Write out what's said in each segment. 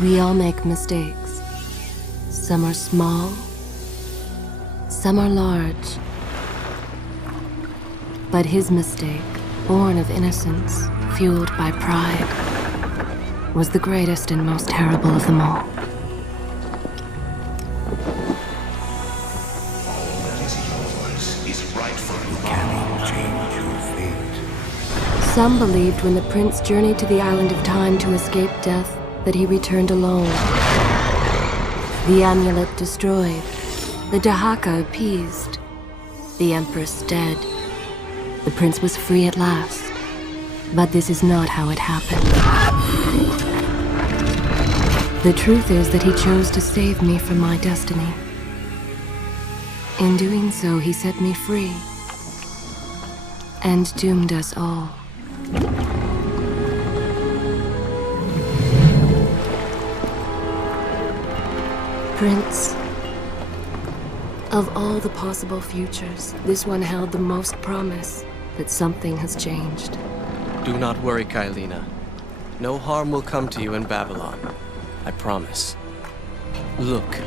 We all make mistakes. Some are small, some are large. But his mistake, born of innocence, fueled by pride, was the greatest and most terrible of them all. All that is yours is rightfully cannot change your fate. Some believed when the prince journeyed to the island of time to escape death, that he returned alone. The amulet destroyed, the Dahaka appeased, the empress dead. The prince was free at last. But this is not how it happened. The truth is that he chose to save me from my destiny. In doing so, he set me free and doomed us all. Prince, of all the possible futures, this one held the most promise that something has changed. Do not worry, Kailina. No harm will come to you in Babylon. I promise. Look,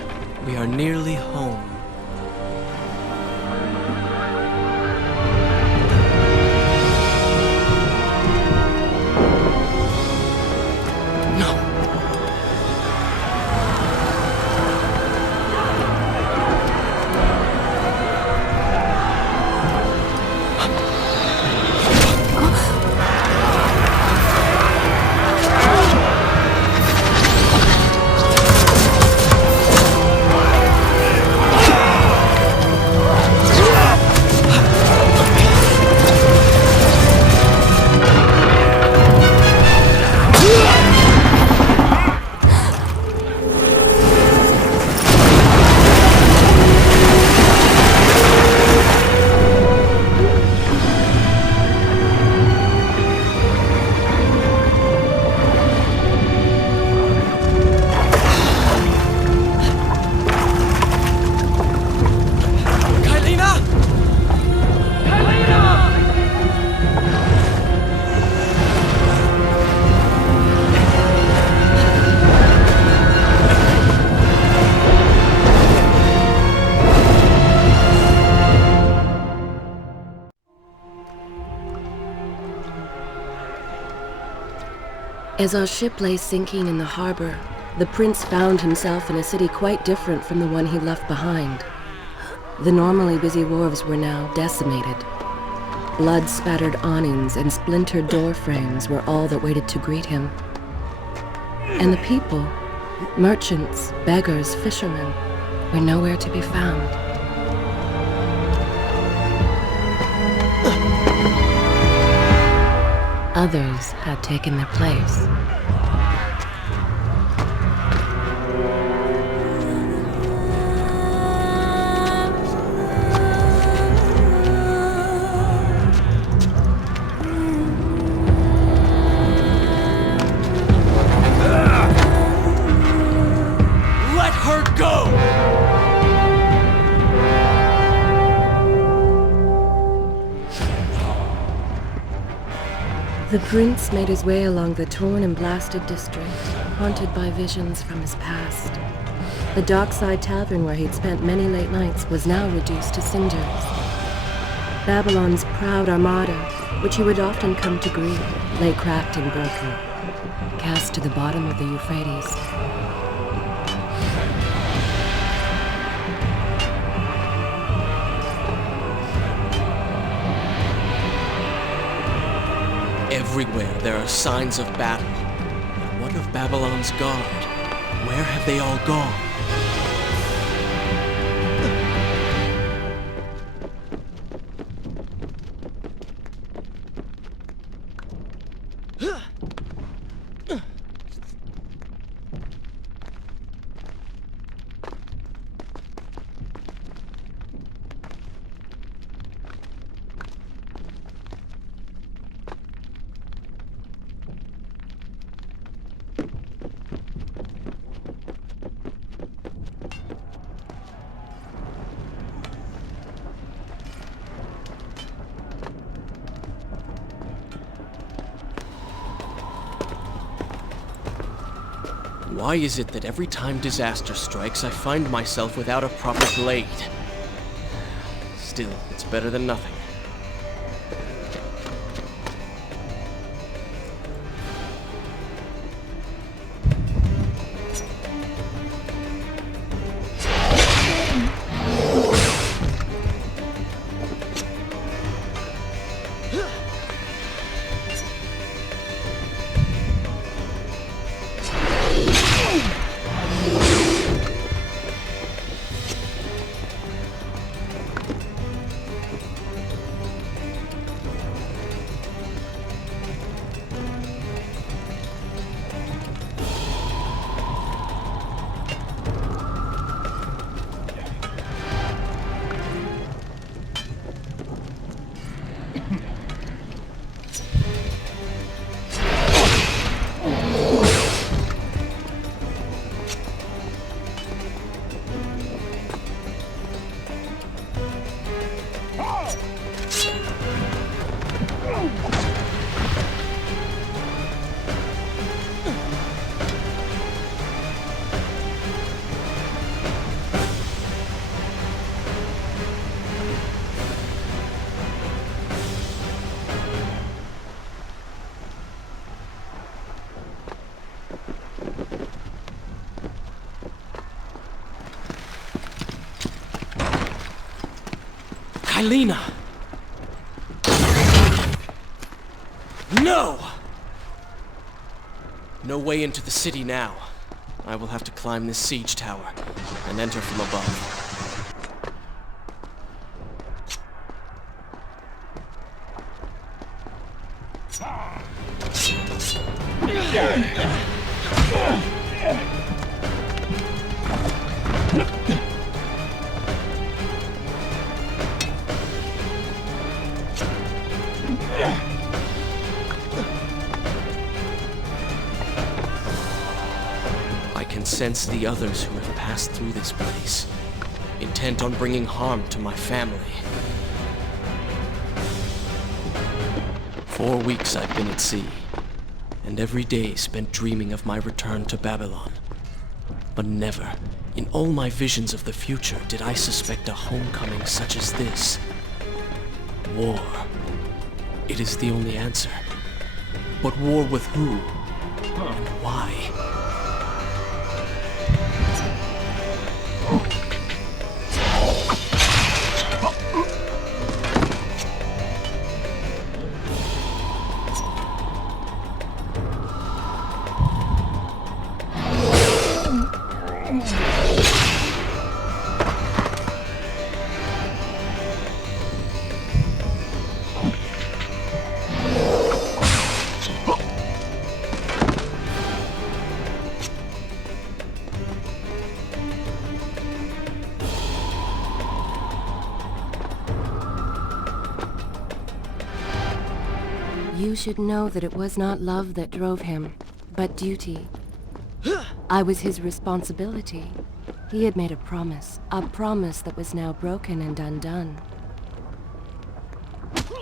we are nearly home. As our ship lay sinking in the harbor, the prince found himself in a city quite different from the one he left behind. The normally busy wharves were now decimated. Blood-spattered awnings and splintered door frames were all that waited to greet him. And the people, merchants, beggars, fishermen, were nowhere to be found. Others had taken their place. Let her go! The prince made his way along the torn and blasted district, haunted by visions from his past. The dockside tavern where he'd spent many late nights was now reduced to cinders. Babylon's proud armada, which he would often come to greet, lay cracked and broken, cast to the bottom of the Euphrates. Everywhere there are signs of battle. What of Babylon's guard? Where have they all gone? Why is it that every time disaster strikes, I find myself without a proper blade? Still, it's better than nothing. Kylina! No! No way into the city now. I will have to climb this siege tower and enter from above. I can sense the others who have passed through this place, intent on bringing harm to my family. 4 weeks I've been at sea, and every day spent dreaming of my return to Babylon. But never, in all my visions of the future, did I suspect a homecoming such as this. War. It is the only answer. But war with who? And why? You should know that it was not love that drove him, but duty. I was his responsibility. He had made a promise that was now broken and undone.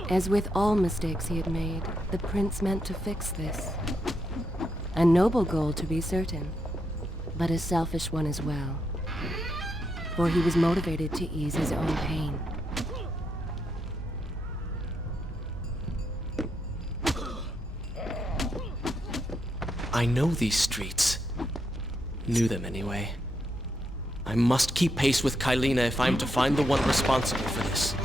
As with all mistakes he had made, the prince meant to fix this. A noble goal, to be certain, but a selfish one as well. For he was motivated to ease his own pain. I know these streets. Knew them anyway. I must keep pace with Kylina if I am to find the one responsible for this.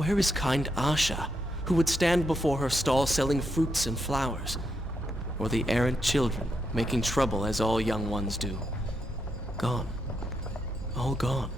Where is kind Asha, who would stand before her stall selling fruits and flowers? Or the errant children, making trouble as all young ones do? Gone. All gone.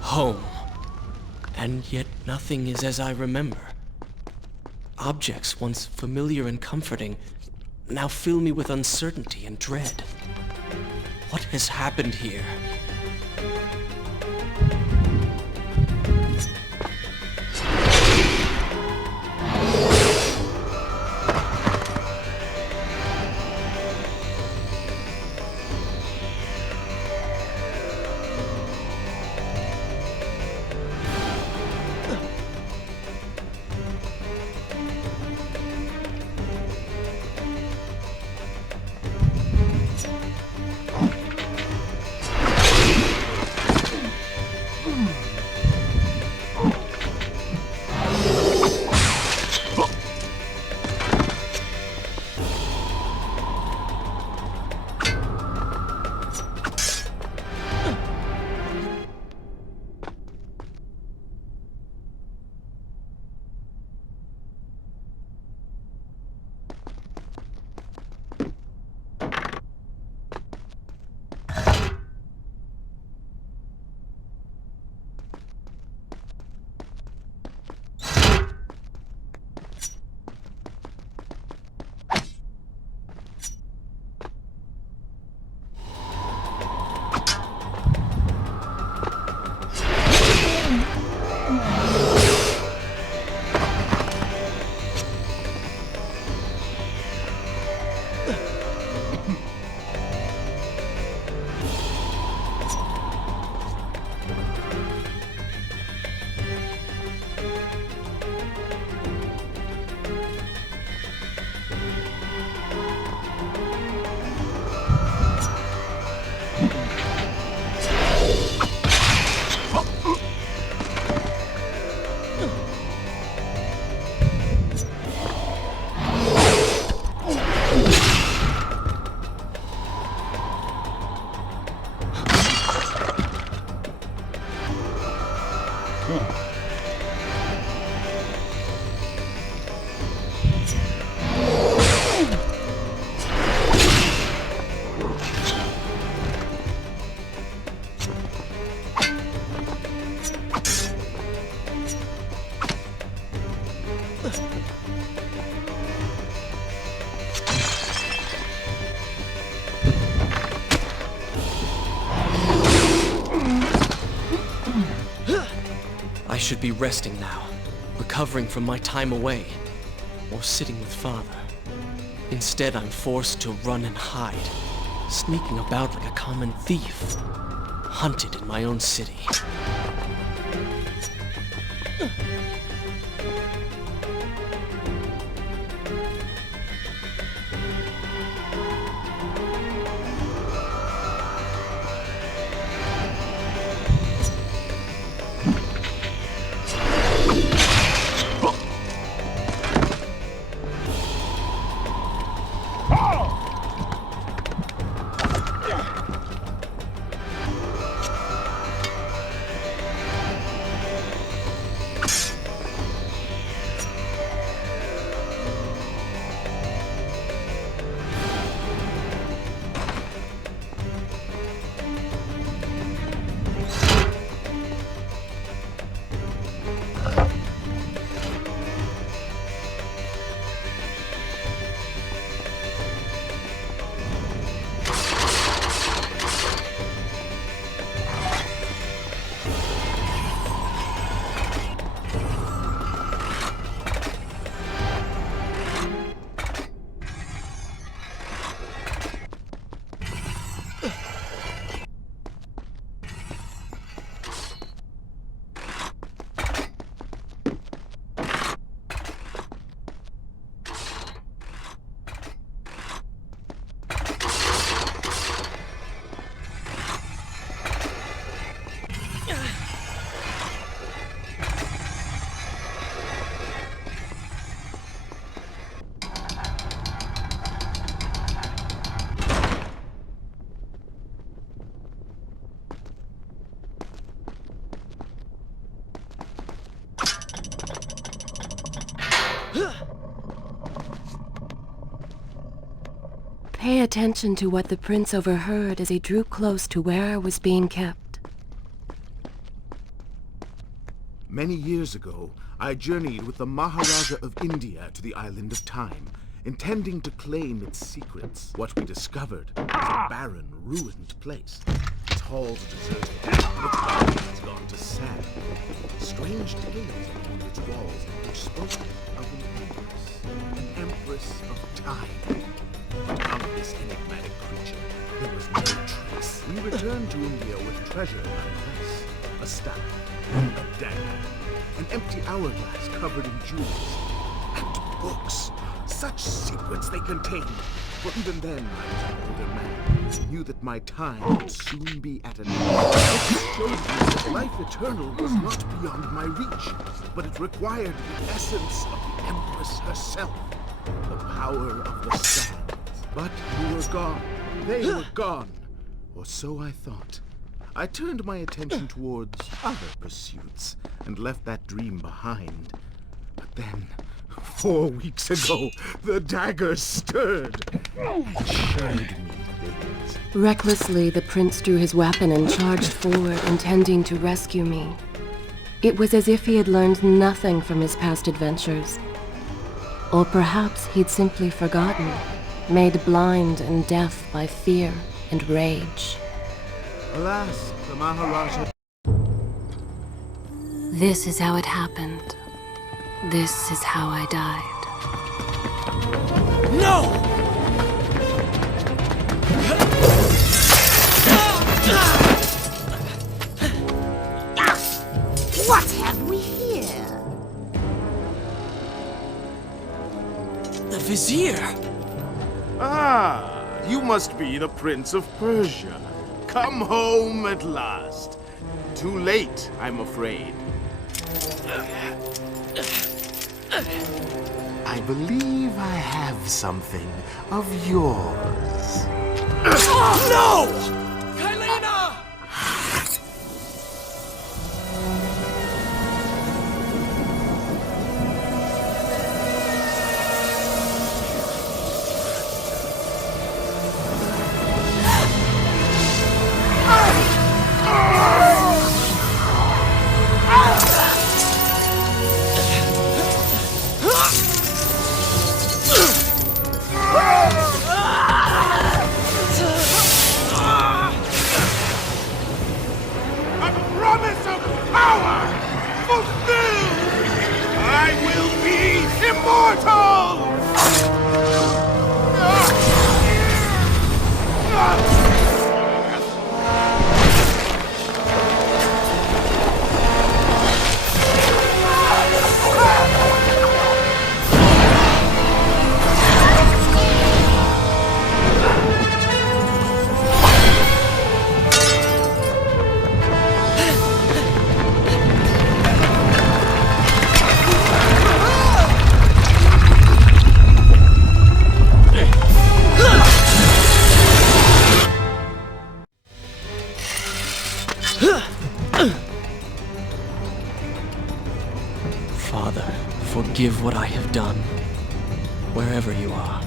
Home. And yet nothing is as I remember. Objects once familiar and comforting now fill me with uncertainty and dread. What has happened here? I should be resting now, recovering from my time away, or sitting with Father. Instead, I'm forced to run and hide, sneaking about like a common thief, hunted in my own city. Pay attention to what the prince overheard as he drew close to where I was being kept. Many years ago, I journeyed with the Maharaja of India to the island of Time, intending to claim its secrets. What we discovered was a barren, ruined place. Its halls deserted, its gardens gone to sand. Strange tales upon its walls which spoke of an empress of time. But of this enigmatic creature, there was no trace. We returned to India with treasure nonetheless. A staff, a dagger, an empty hourglass covered in jewels, and books. Such secrets they contained. For even then, I was an older man, knew that my time would soon be at an end. It showed me that life eternal was not beyond my reach, but it required the essence of the Empress herself, the power of the sands. But you were gone. They were gone. Or so I thought. I turned my attention towards other pursuits and left that dream behind. But then, 4 weeks ago, the dagger stirred and showed me things. Recklessly, the prince drew his weapon and charged forward, intending to rescue me. It was as if he had learned nothing from his past adventures. Or perhaps he'd simply forgotten, made blind and deaf by fear and rage. Alas, the Maharaja... This is how it happened. This is how I died. No! What have we here? The Vizier! Ah, you must be the Prince of Persia. Come home at last. Too late, I'm afraid. I believe I have something of yours. No! Kylena! Father, forgive what I have done, wherever you are.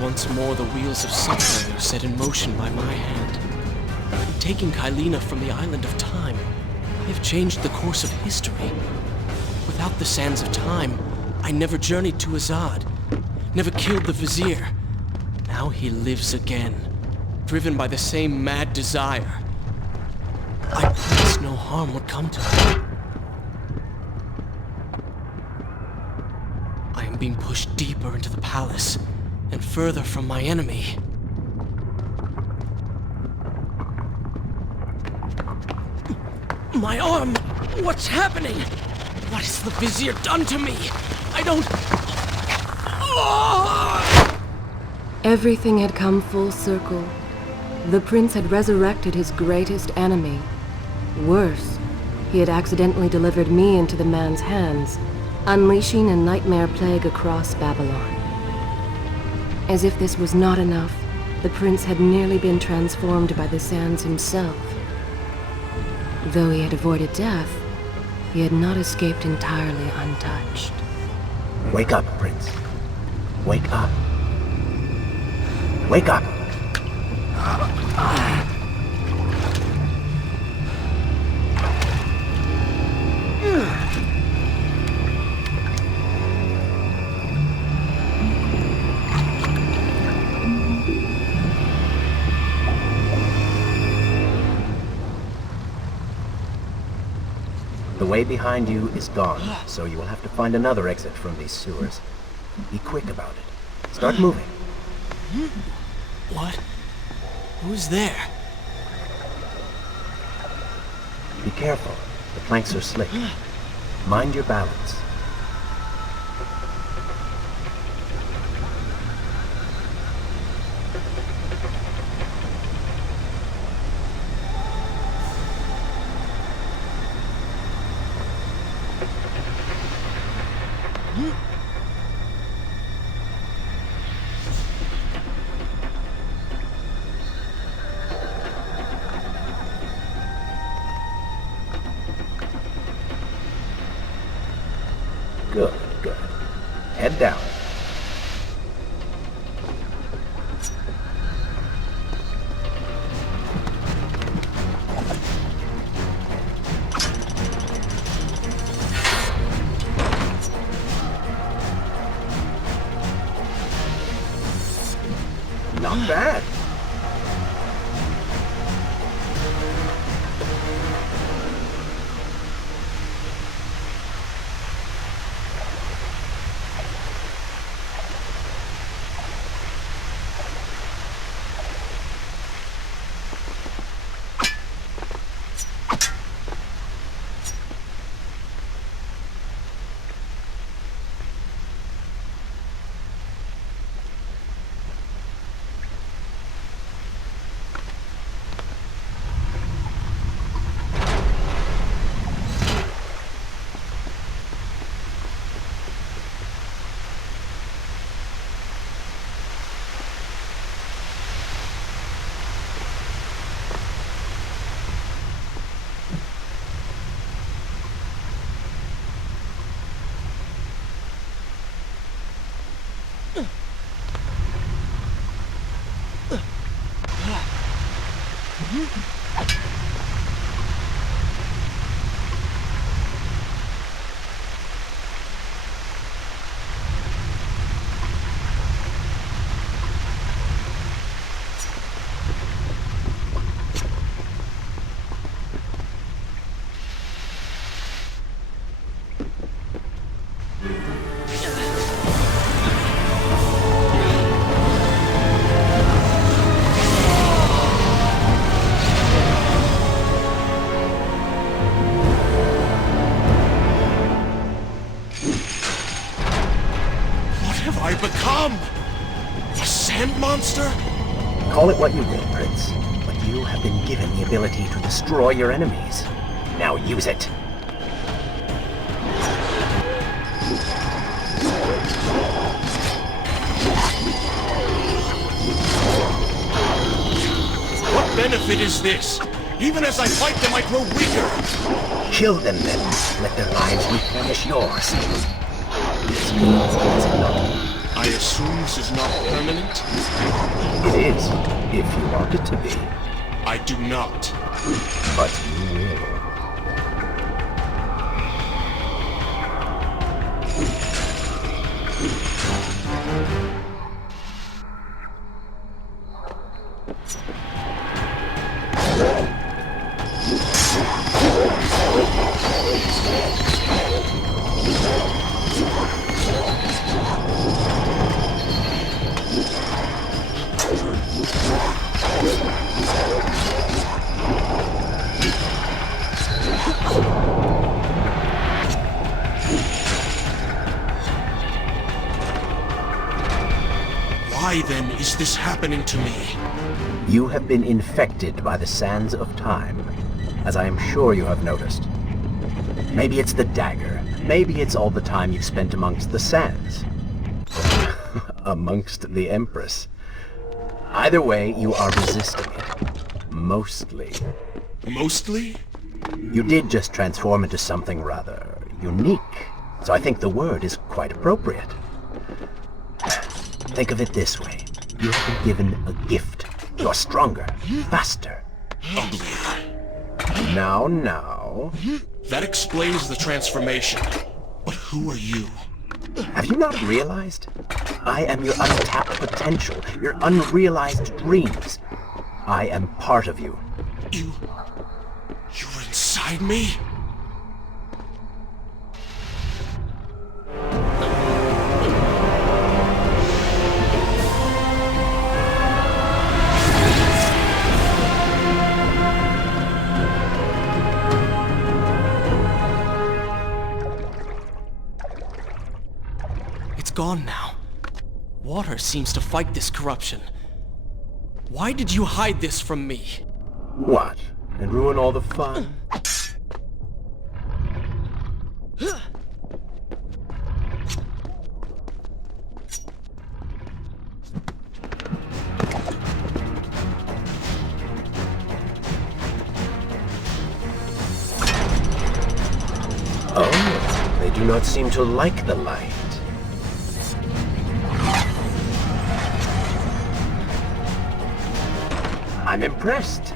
Once more the wheels of suffering are set in motion by my hand. In taking Kylina from the island of time, I have changed the course of history. Without the sands of time, I never journeyed to Azad, never killed the Vizier. Now he lives again, driven by the same mad desire. I promised no harm would come to him. I am being pushed deeper into the palace, and further from my enemy. My arm! What's happening? What has the Vizier done to me? I don't... Everything had come full circle. The prince had resurrected his greatest enemy. Worse, he had accidentally delivered me into the man's hands, unleashing a nightmare plague across Babylon. As if this was not enough, the prince had nearly been transformed by the sands himself. Though he had avoided death, he had not escaped entirely untouched. Wake up, Prince. Wake up. Wake up! The way behind you is gone, so you will have to find another exit from these sewers. Be quick about it. Start moving. What? Who's there? Be careful. The planks are slick. Mind your balance. Good, good. Head down. Not bad. Become? A sand monster? Call it what you will, Prince, but you have been given the ability to destroy your enemies. Now use it. What benefit is this? Even as I fight them, I grow weaker. Kill them then. Let their lives replenish yours. It's good, is it not? I assume this is not permanent? It is, if you want it to be. I do not. But you will. Why then is this happening to me? You have been infected by the sands of time, as I am sure you have noticed. Maybe it's the dagger. Maybe it's all the time you've spent amongst the sands. Amongst the Empress. Either way, you are resisting it. Mostly. Mostly? You did just transform into something rather unique, so I think the word is quite appropriate. Think of it this way. You have been given a gift. You're stronger, faster. Uglier. Now. That explains the transformation. But who are you? Have you not realized? I am your untapped potential, your unrealized dreams. I am part of you. You're inside me? It's gone now. Water seems to fight this corruption. Why did you hide this from me? What? And ruin all the fun? Oh, they do not seem to like the light. I'm impressed.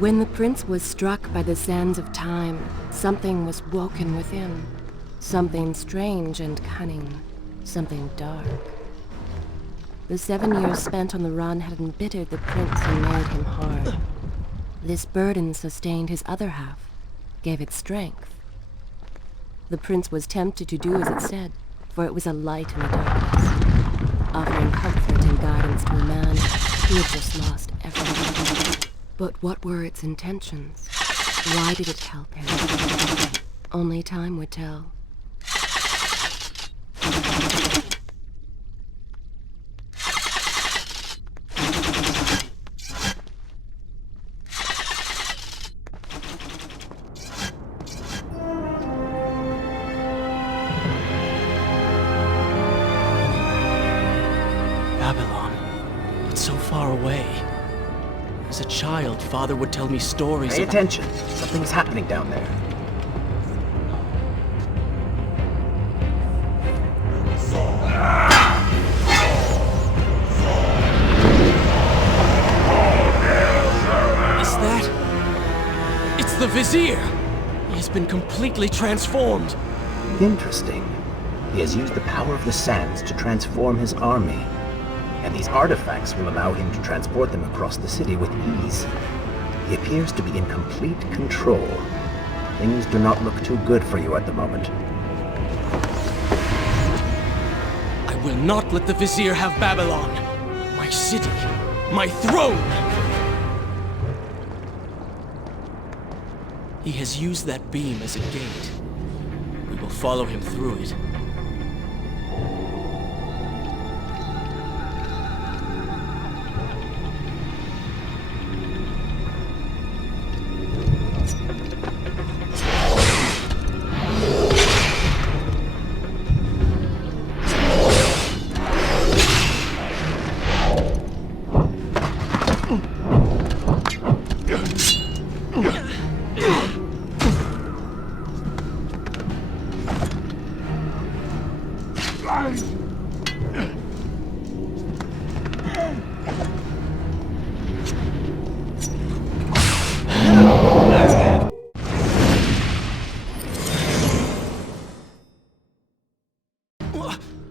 When the prince was struck by the sands of time, something was woken within. Something strange and cunning. Something dark. The 7 years spent on the run had embittered the prince and made him hard. This burden sustained his other half, gave it strength. The prince was tempted to do as it said, for it was a light in the darkness, offering comfort and guidance to a man who had just lost everything. But what were its intentions? Why did it help him? Only time would tell. far away. As a child, Father would tell me stories Pay of... attention. Something's happening down there. Is that... It's the Vizier! He has been completely transformed. Interesting. He has used the power of the sands to transform his army. And these artifacts will allow him to transport them across the city with ease. He appears to be in complete control. Things do not look too good for you at the moment. I will not let the Vizier have Babylon. My city. My throne! He has used that beam as a gate. We will follow him through it.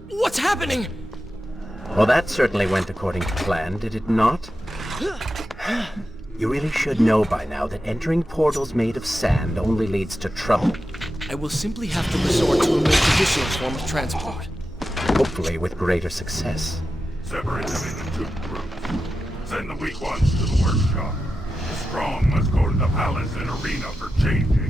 What's happening? Well, that certainly went according to plan, did it not? You really should know by now that entering portals made of sand only leads to trouble. I will simply have to resort to a more traditional form of transport. Hopefully with greater success. Separate them into 2 groups. Send the weak ones to the workshop. The strong must go to the palace and arena for changing.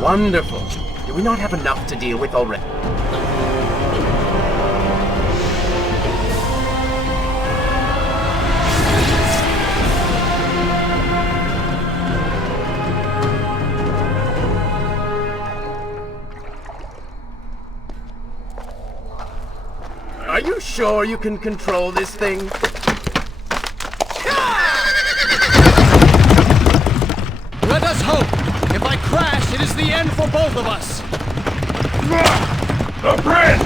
Wonderful. Do we not have enough to deal with already? Are you sure you can control this thing? Let us hope! If I crash, it is the end for both of us! The prince!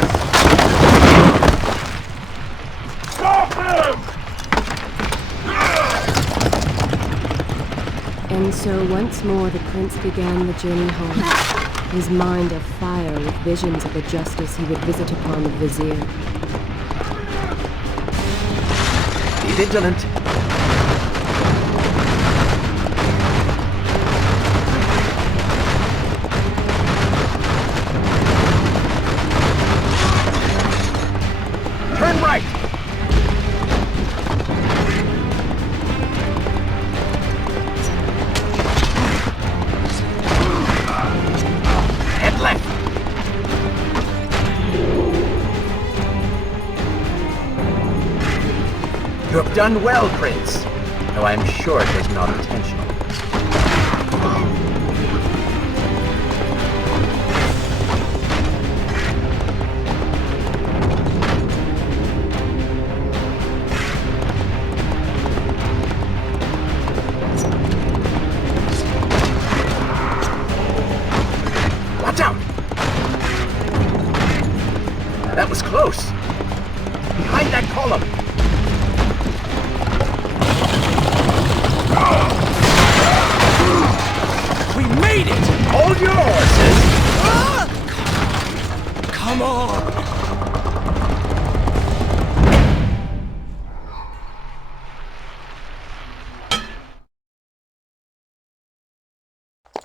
Stop him! And so once more the prince began the journey home, his mind afire with visions of the justice he would visit upon the vizier. Be vigilant. Turn right! Head left! You have done well, Prince, though I am sure it was not intentional. Watch out! That was close. Behind that column. We made it! Hold your horses! Come on!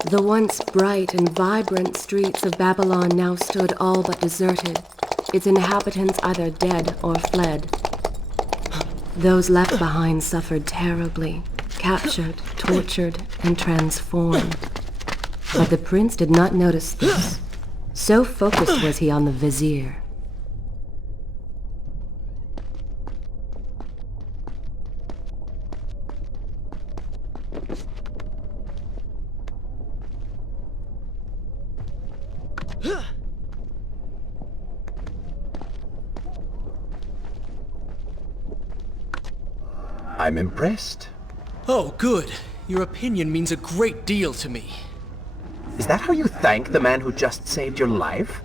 The once bright and vibrant streets of Babylon now stood all but deserted, its inhabitants either dead or fled. Those left behind suffered terribly, captured, tortured, and transformed. But the prince did not notice this. So focused was he on the vizier. I'm impressed. Oh, good. Your opinion means a great deal to me. Is that how you thank the man who just saved your life?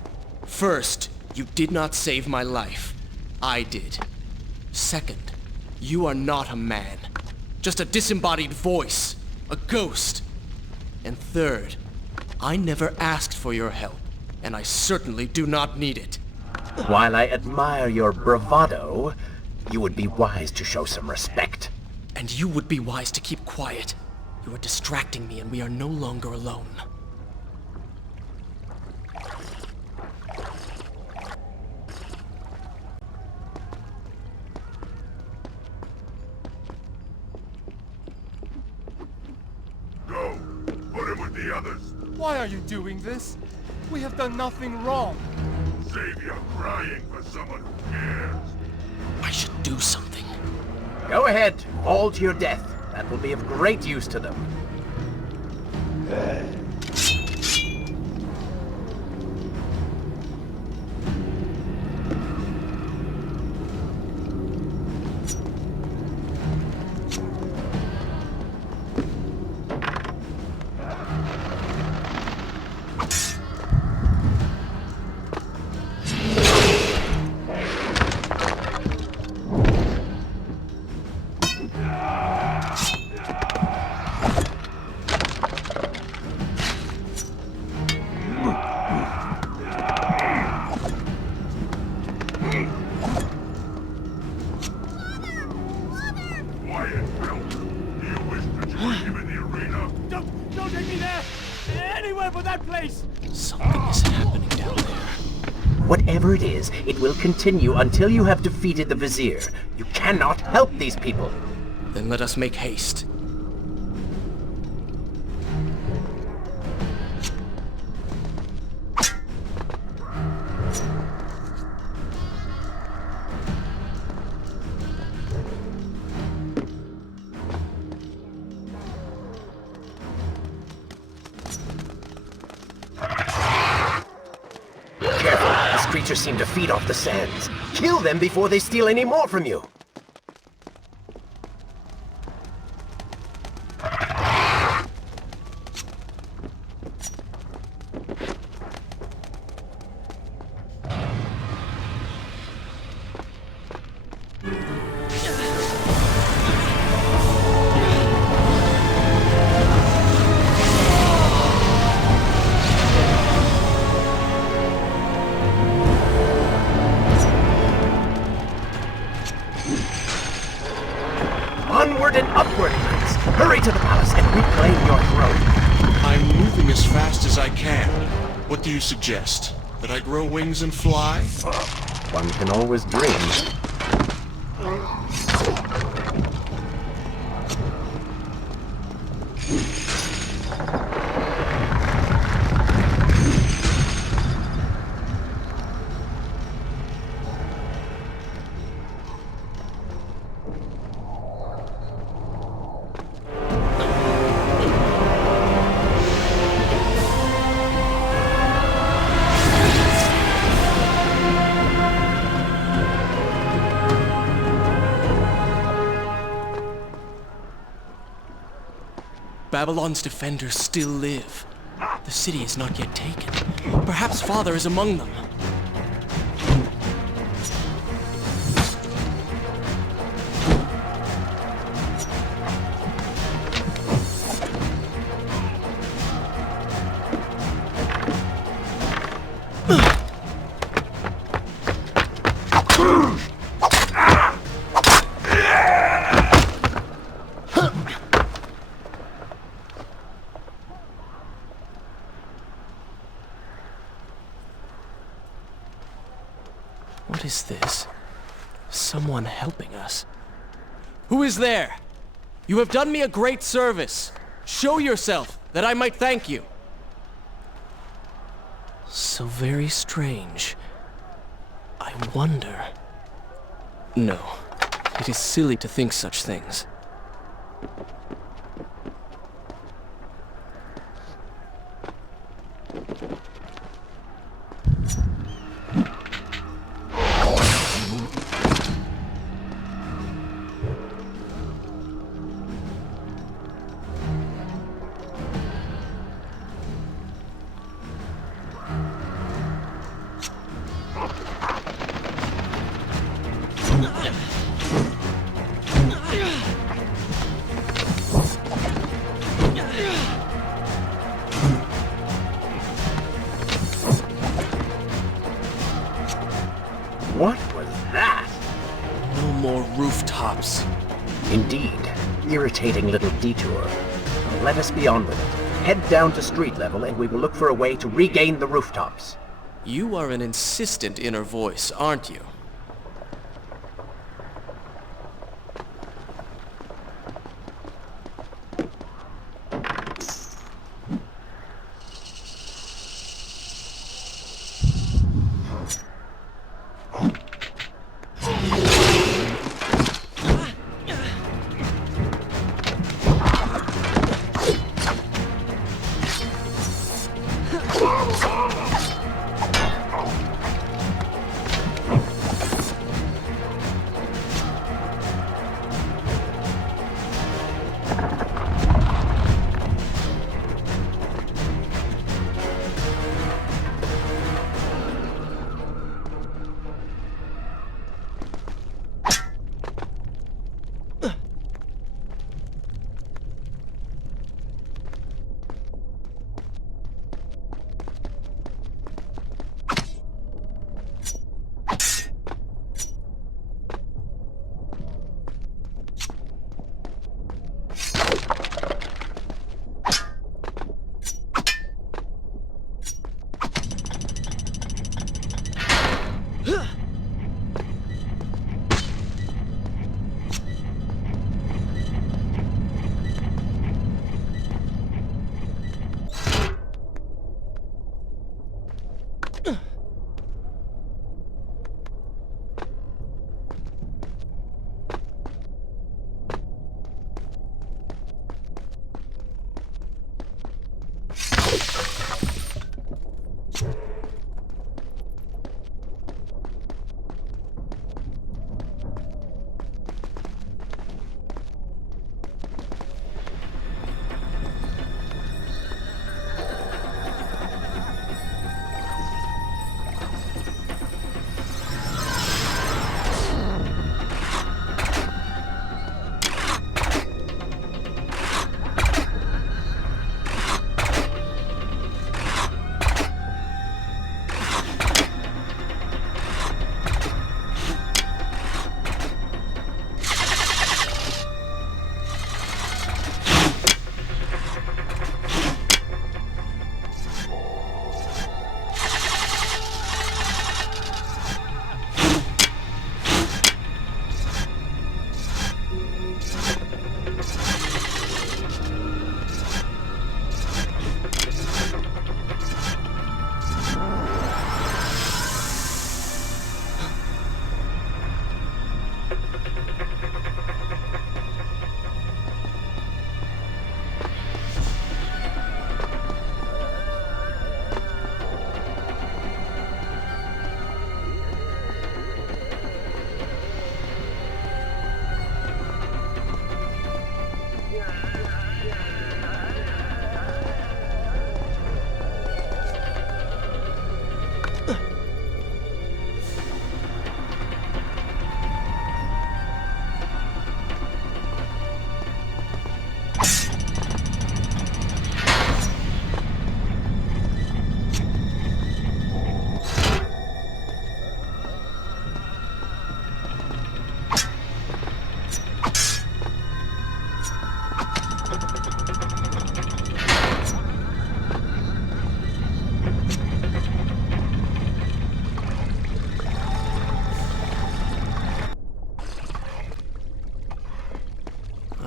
First, you did not save my life. I did. Second, you are not a man. Just a disembodied voice. A ghost. And third, I never asked for your help, and I certainly do not need it. While I admire your bravado, you would be wise to show some respect. And you would be wise to keep quiet. You are distracting me and we are no longer alone. Go! Put him with the others! Why are you doing this? We have done nothing wrong. Save your crying for someone who cares! I should do something. Go ahead, fall to your death. That will be of great use to them. Quiet, Phil! Do you wish to join him in the arena? Don't take me there! Anywhere but that place! Something is happening down there. Whatever it is, it will continue until you have defeated the Vizier. You cannot help these people. Then let us make haste. Creatures seem to feed off the sands. Kill them before they steal any more from you. Onward and upward, Prince! Hurry to the palace and reclaim your throne! I'm moving as fast as I can. What do you suggest? That I grow wings and fly? One can always dream. Babylon's defenders still live. The city is not yet taken. Perhaps Father is among them. What is this? Someone helping us. Who is there? You have done me a great service. Show yourself, that I might thank you. So very strange. I wonder... No, it is silly to think such things. What was that? No more rooftops. Indeed. Irritating little detour. Let us be on with it. Head down to street level and we will look for a way to regain the rooftops. You are an insistent inner voice, aren't you?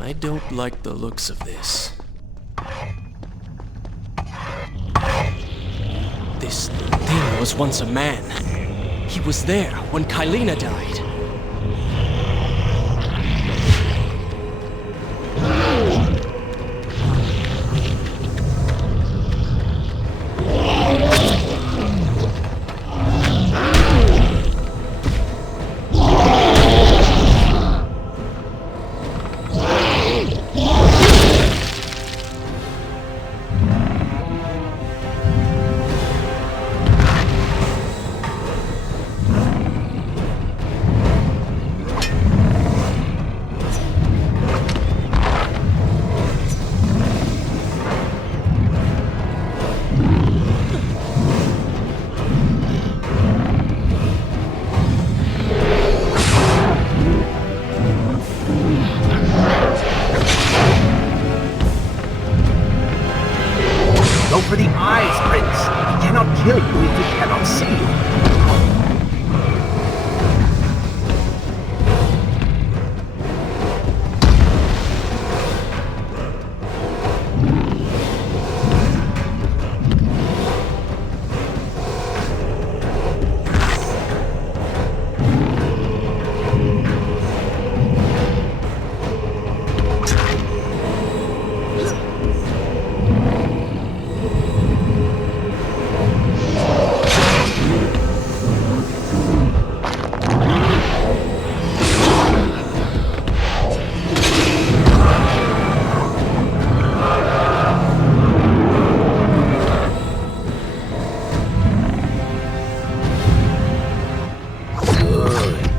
I don't like the looks of this. This thing was once a man. He was there when Kylena died. Go for the eyes, Prince. He cannot kill you if he cannot see you.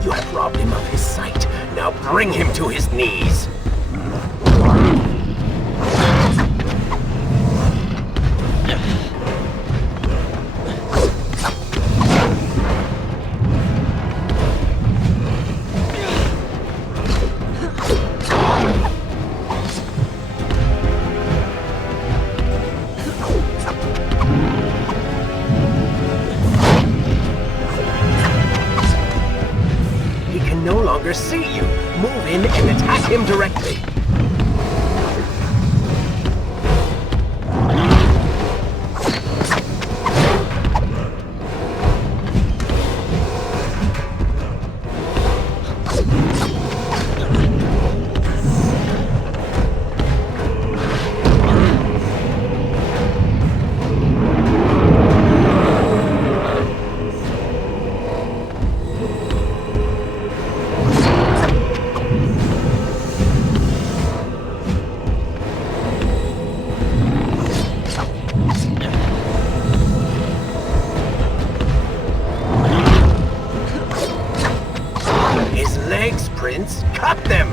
You have robbed him of his sight. Now bring him to his knees. He can no longer see you. Move in and attack him directly. His legs, Prince. Cut them!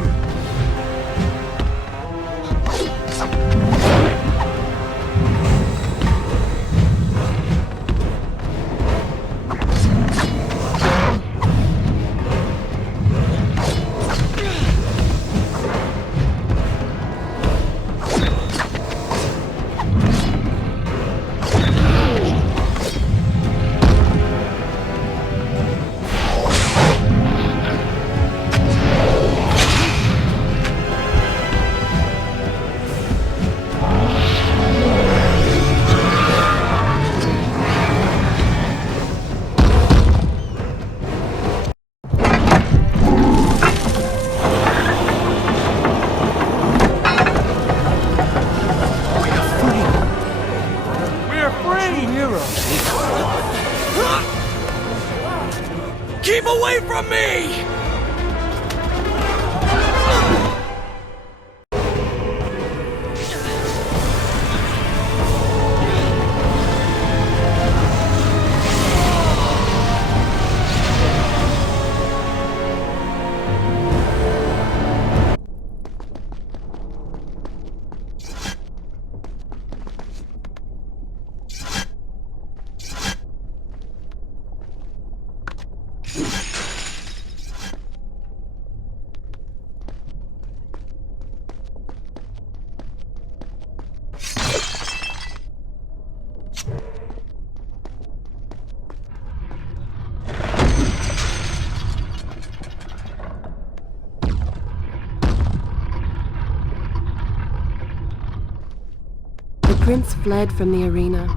prince fled from the arena,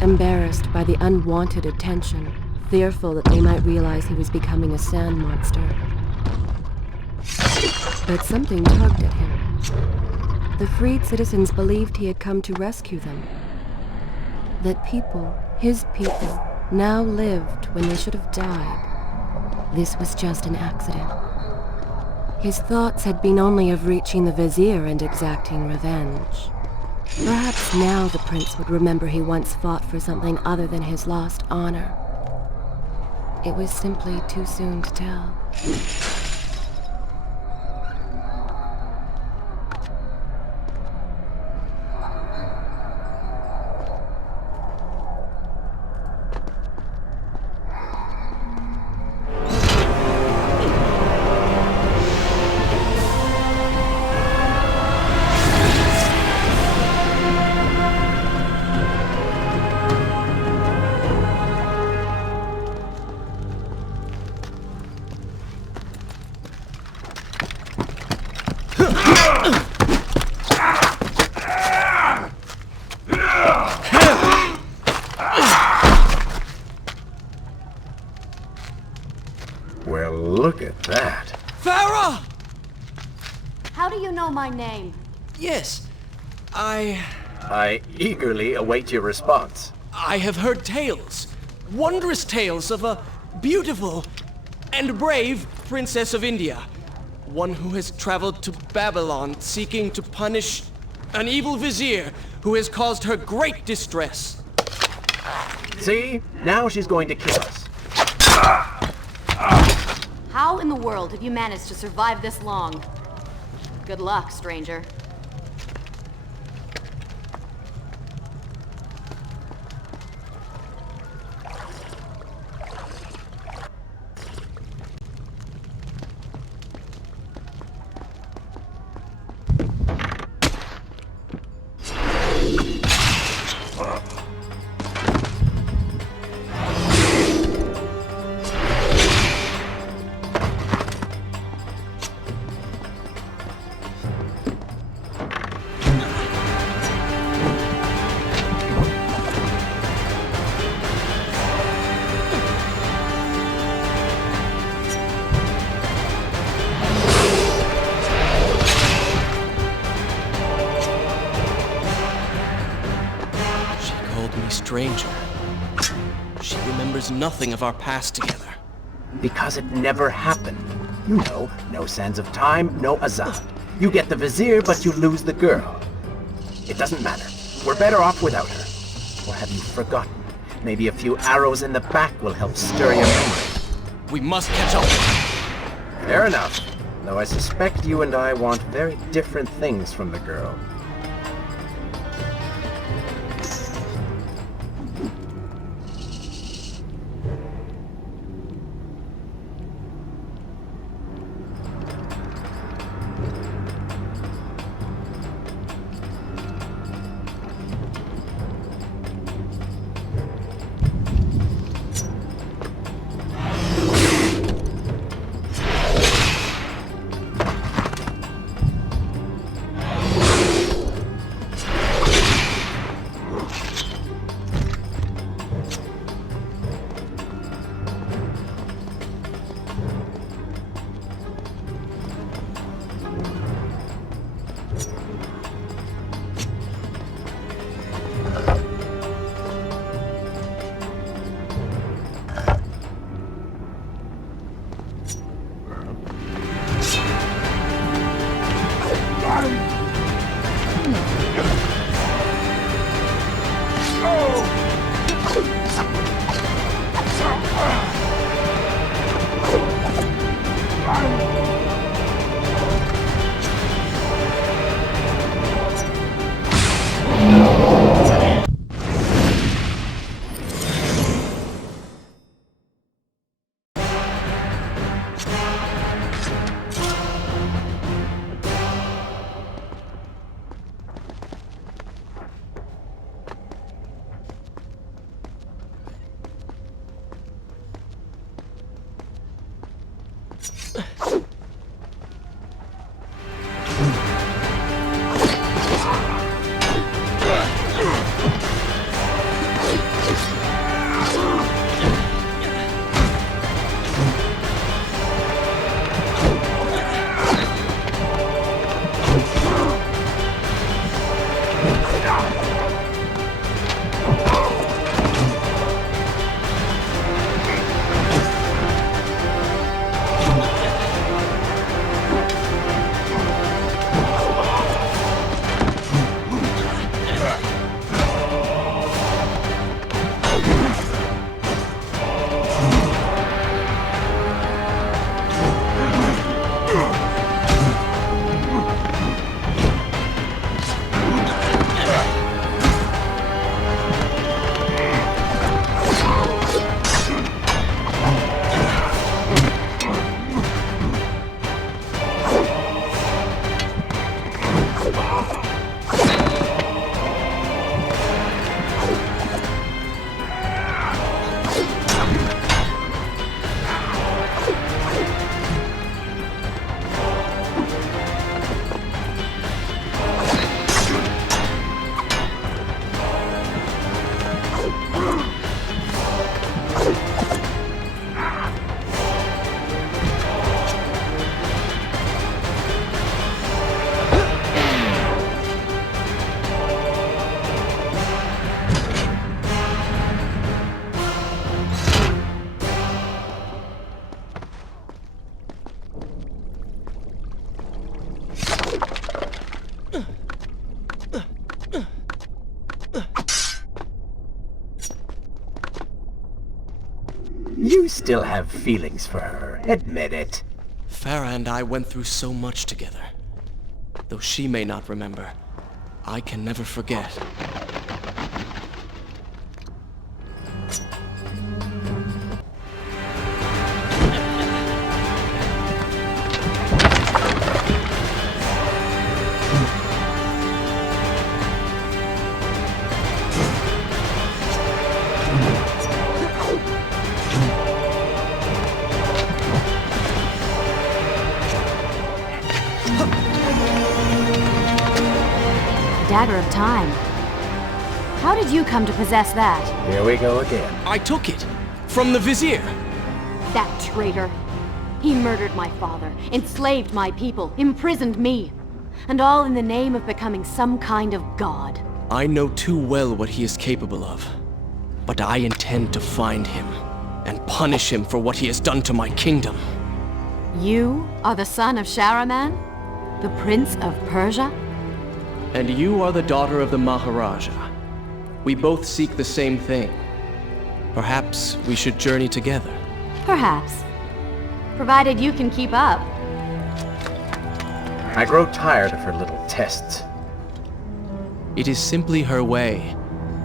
embarrassed by the unwanted attention, fearful that they might realize he was becoming a sand monster. But something tugged at him. The freed citizens believed he had come to rescue them. That people, his people, now lived when they should have died. This was just an accident. His thoughts had been only of reaching the vizier and exacting revenge. Perhaps now the prince would remember he once fought for something other than his lost honor. It was simply too soon to tell. Well, look at that. Farah! How do you know my name? Yes, I eagerly await your response. I have heard tales, wondrous tales of a beautiful and brave princess of India. One who has traveled to Babylon seeking to punish an evil vizier who has caused her great distress. See? Now she's going to kill us. How in the world have you managed to survive this long? Good luck, stranger. Stranger. She remembers nothing of our past together. Because it never happened. You know, no sands of time, no Azad. You get the vizier, but you lose the girl. It doesn't matter. We're better off without her. Or have you forgotten? Maybe a few arrows in the back will help stir your memory. We must catch up. Fair enough. Though I suspect you and I want very different things from the girl. still have feelings for her. Admit it. Farah and I went through so much together. Though she may not remember, I can never forget. Dagger of Time. How did you come to possess that? Here we go again. I took it! From the Vizier! That traitor. He murdered my father, enslaved my people, imprisoned me. And all in the name of becoming some kind of god. I know too well what he is capable of. But I intend to find him, and punish him for what he has done to my kingdom. You are the son of Shahraman? The Prince of Persia? And you are the daughter of the Maharaja. We both seek the same thing. Perhaps we should journey together. Perhaps. Provided you can keep up. I grow tired of her little tests. It is simply her way.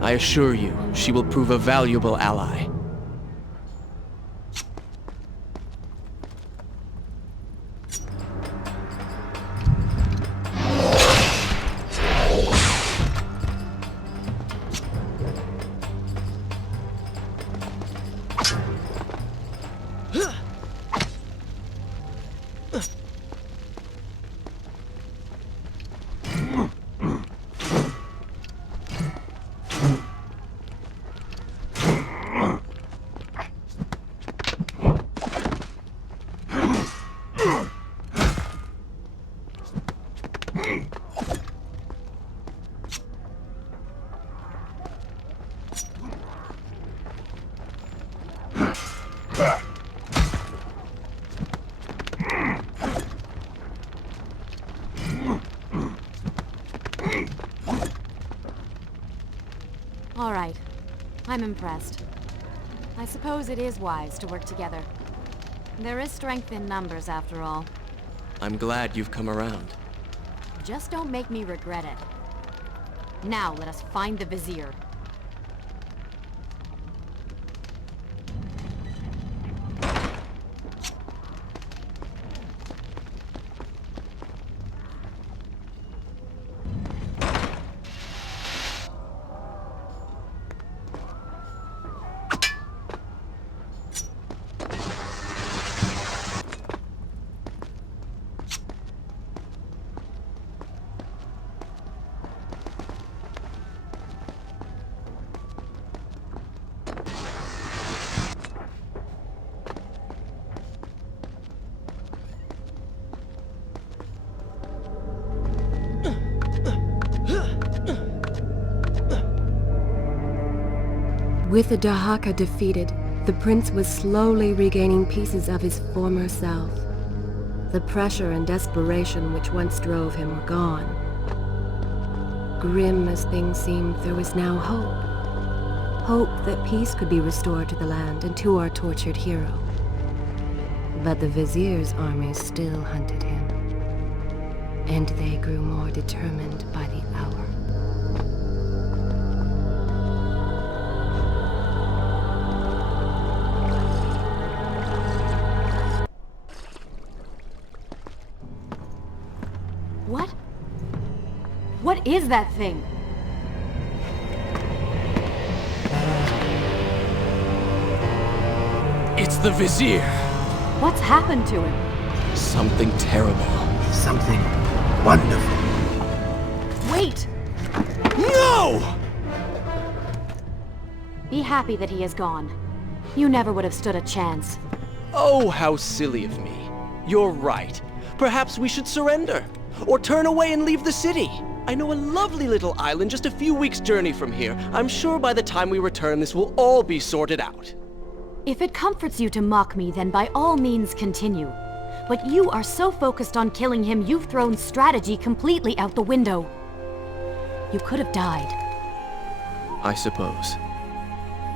I assure you, she will prove a valuable ally. All right. I'm impressed. I suppose it is wise to work together. There is strength in numbers, after all. I'm glad you've come around. Just don't make me regret it. Now let us find the Vizier. With the Dahaka defeated, the prince was slowly regaining pieces of his former self. The pressure and desperation which once drove him were gone. Grim as things seemed, there was now hope. Hope that peace could be restored to the land and to our tortured hero. But the Vizier's armies still hunted him, and they grew more determined by the hour. What? What is that thing? It's the Vizier! What's happened to him? Something terrible. Something wonderful. Wait! No! Be happy that he is gone. You never would have stood a chance. Oh, how silly of me. You're right. Perhaps we should surrender. Or turn away and leave the city. I know a lovely little island just a few weeks' journey from here. I'm sure by the time we return, this will all be sorted out. If it comforts you to mock me, then by all means continue. But you are so focused on killing him, you've thrown strategy completely out the window. You could have died. I suppose.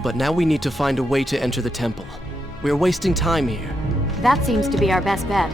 But now we need to find a way to enter the temple. We're wasting time here. That seems to be our best bet.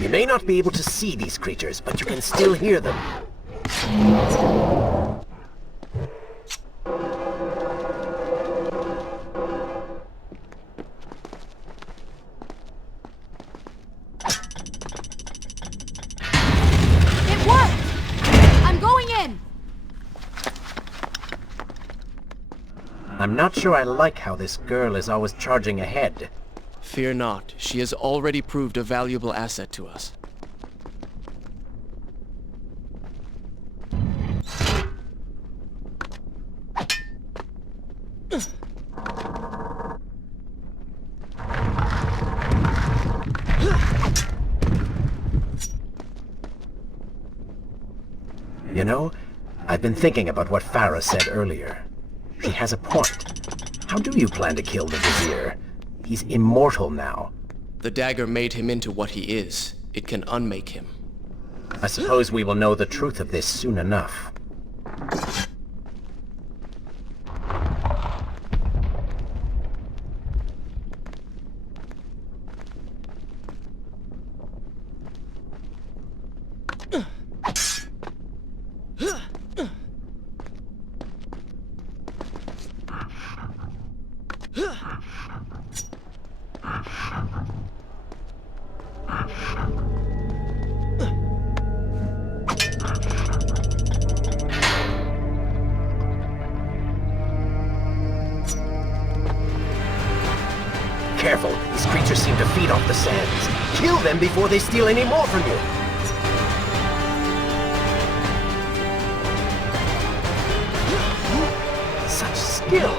You may not be able to see these creatures, but you can still hear them. It worked! I'm going in! I'm not sure I like how this girl is always charging ahead. Fear not, she has already proved a valuable asset to us. You know, I've been thinking about what Farah said earlier. She has a point. How do you plan to kill the Vizier? He's immortal now. The dagger made him into what he is. It can unmake him. I suppose we will know the truth of this soon enough. Careful, these creatures seem to feed off the sands. Kill them before they steal any more from you. Such skill.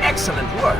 Excellent work.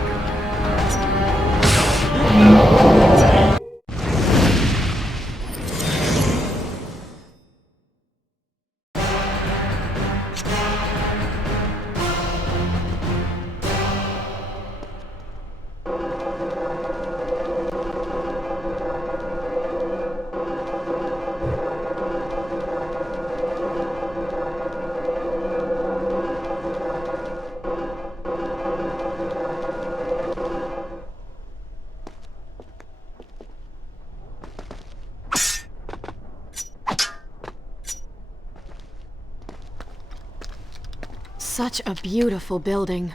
Such a beautiful building.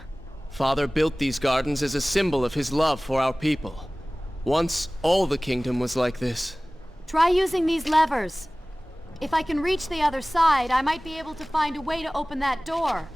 Father built these gardens as a symbol of his love for our people. Once, all the kingdom was like this. Try using these levers. If I can reach the other side, I might be able to find a way to open that door.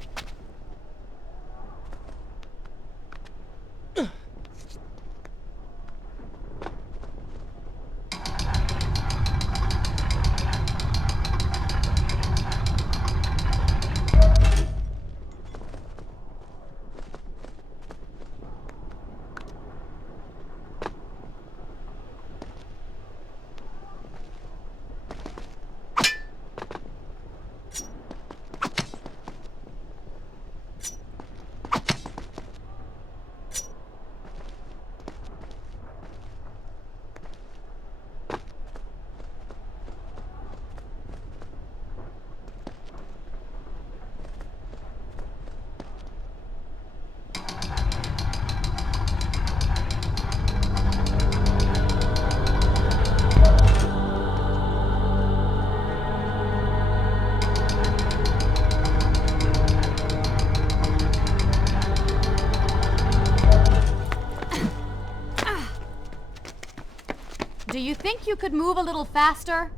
Do you think you could move a little faster?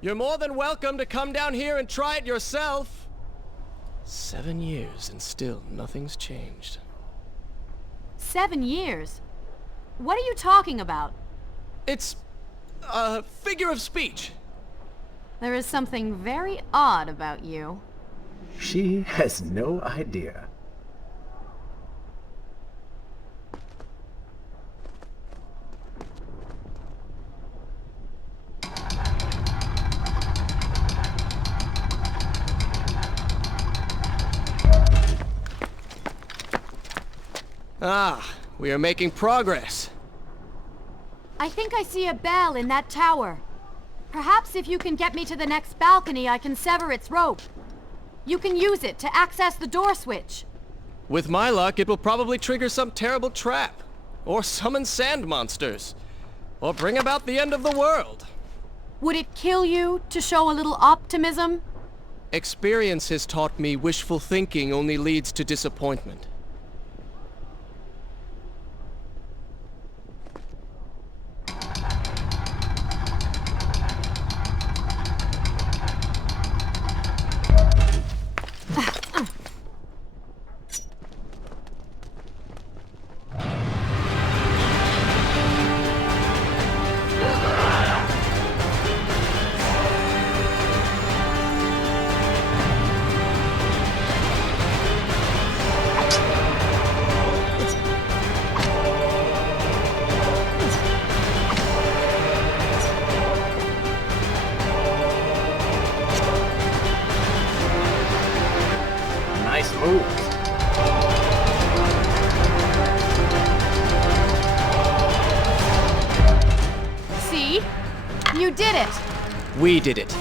You're more than welcome to come down here and try it yourself. 7 years and still nothing's changed. 7 years? What are you talking about? It's a figure of speech. There is something very odd about you. She has no idea. Ah, we are making progress. I think I see a bell in that tower. Perhaps if you can get me to the next balcony, I can sever its rope. You can use it to access the door switch. With my luck, it will probably trigger some terrible trap. Or summon sand monsters. Or bring about the end of the world. Would it kill you to show a little optimism? Experience has taught me wishful thinking only leads to disappointment. Nice move. See? You did it! We did it.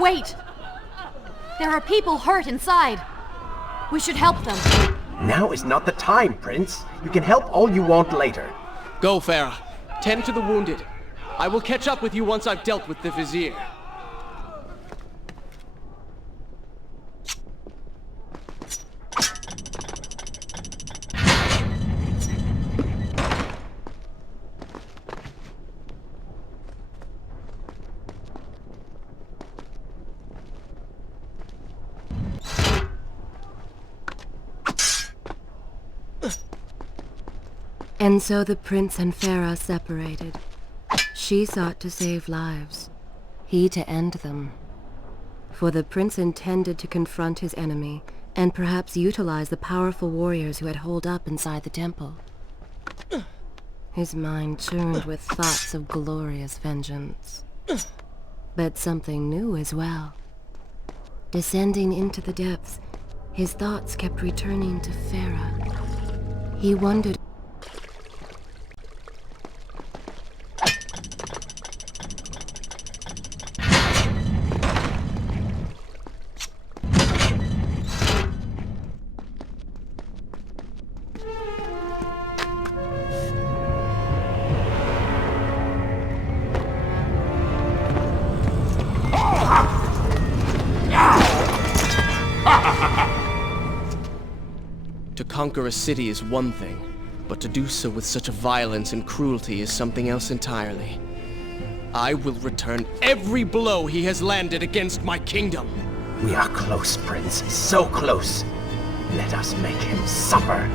Wait! There are people hurt inside. We should help them. Now is not the time, Prince. You can help all you want later. Go, Farah. Tend to the wounded. I will catch up with you once I've dealt with the Vizier. And so the prince and Farah separated. She sought to save lives, he to end them. For the prince intended to confront his enemy, and perhaps utilize the powerful warriors who had holed up inside the temple. His mind churned with thoughts of glorious vengeance. But something new as well. Descending into the depths, his thoughts kept returning to Farah. He wondered To conquer a city is one thing, but to do so with such violence and cruelty is something else entirely. I will return every blow he has landed against my kingdom. We are close, Prince. So close. Let us make him suffer.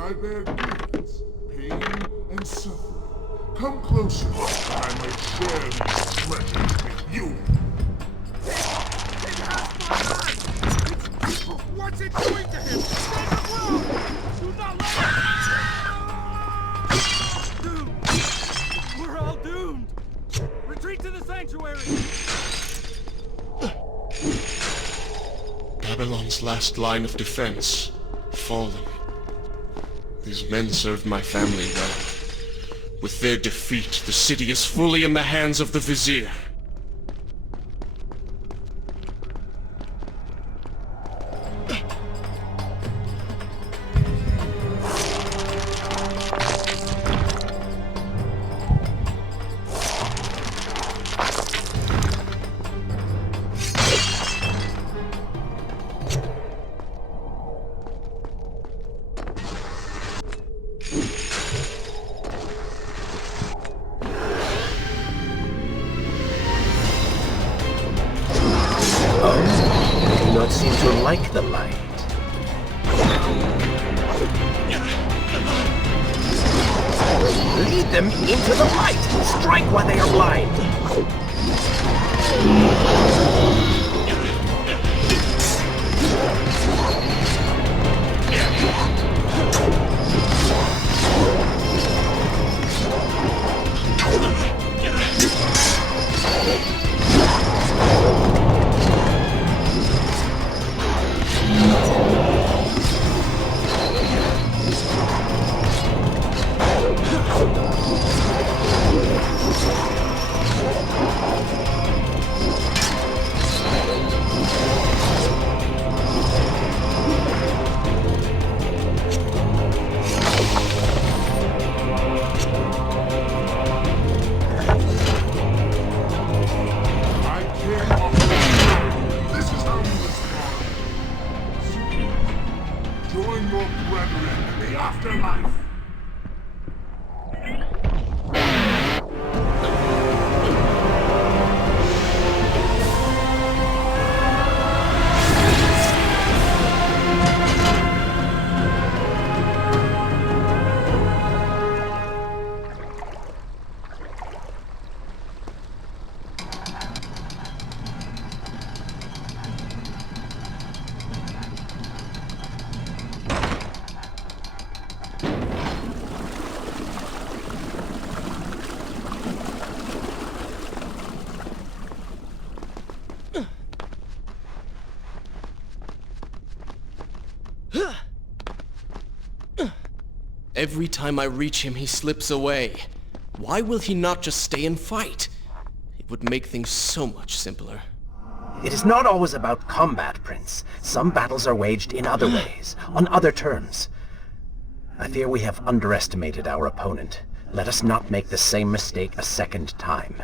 I bear griefs, pain, and suffering. Come closer, that I may share these treasures with you. What's it doing to him? Stand up well! Do not let him! Doomed! We're all doomed! Retreat to the sanctuary! Babylon's last line of defense, fallen. These men served my family well. With their defeat, the city is fully in the hands of the Vizier. Do not seem to like the light. Lead them into the light! Strike while they are blind! Join your brethren in the afterlife. Every time I reach him, he slips away. Why will he not just stay and fight? It would make things so much simpler. It is not always about combat, Prince. Some battles are waged in other ways, on other terms. I fear we have underestimated our opponent. Let us not make the same mistake a second time.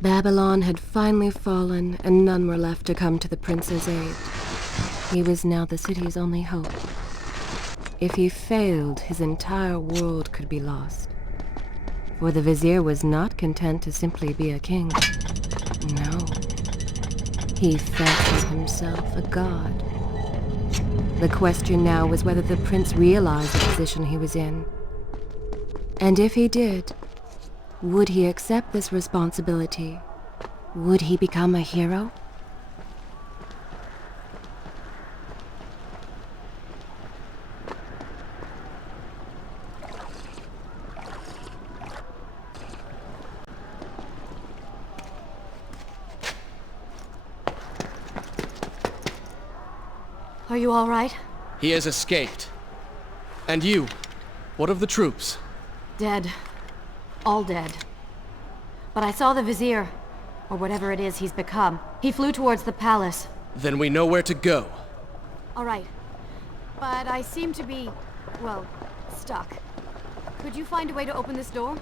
Babylon had finally fallen, and none were left to come to the prince's aid. He was now the city's only hope. If he failed, his entire world could be lost. For the vizier was not content to simply be a king. No. He fancied himself a god. The question now was whether the prince realized the position he was in. And if he did, would he accept this responsibility? Would he become a hero? Are you all right? He has escaped. And you? What of the troops? Dead. All dead. But I saw the vizier, or whatever it is he's become. He flew towards the palace. Then we know where to go. All right. But I seem to be, well, stuck. Could you find a way to open this door?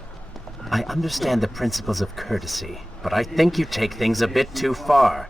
I understand the principles of courtesy, but I think you take things a bit too far.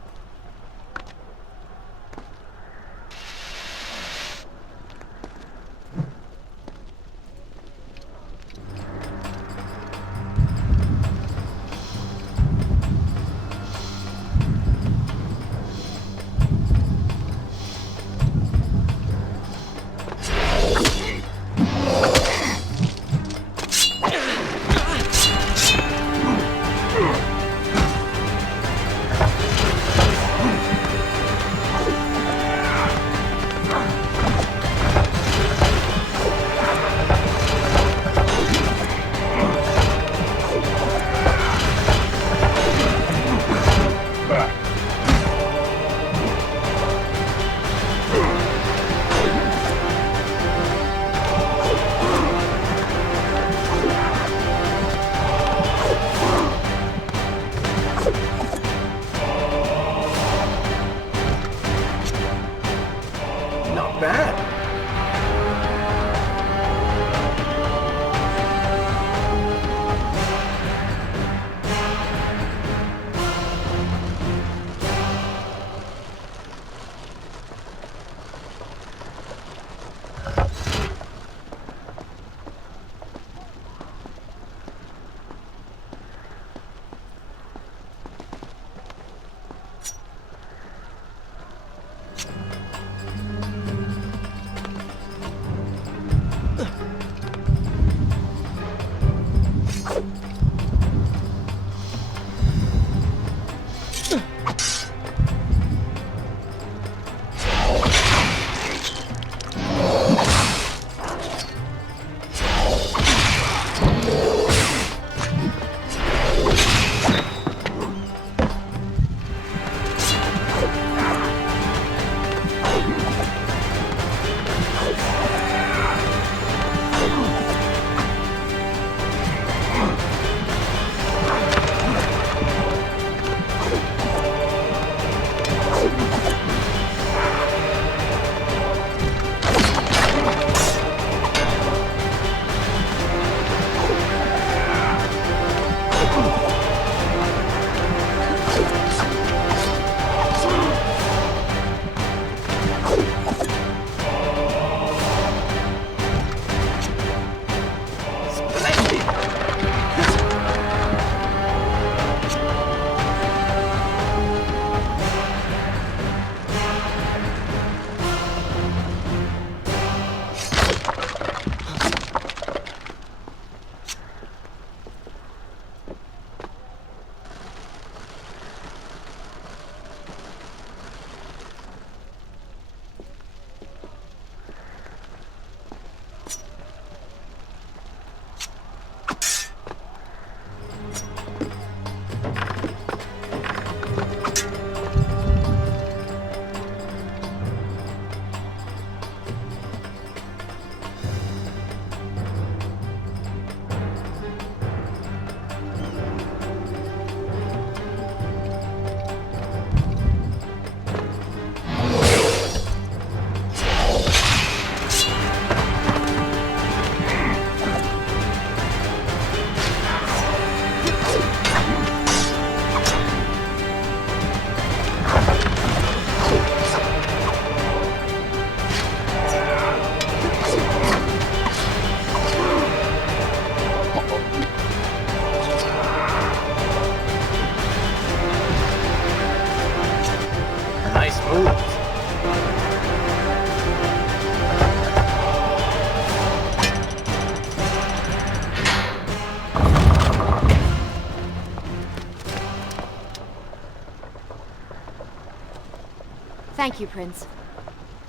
Thank you, Prince.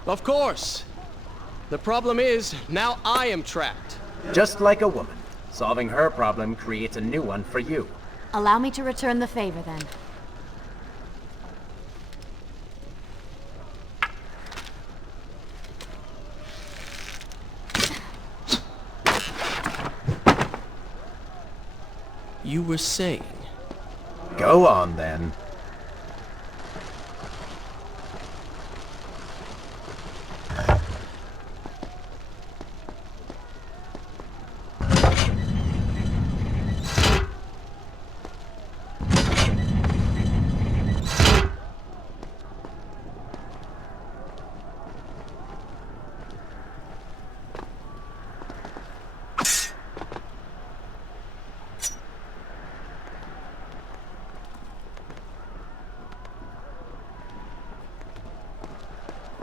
Of course. The problem is, now I am trapped. Just like a woman. Solving her problem creates a new one for you. Allow me to return the favor, then. You were saying? Go on, then.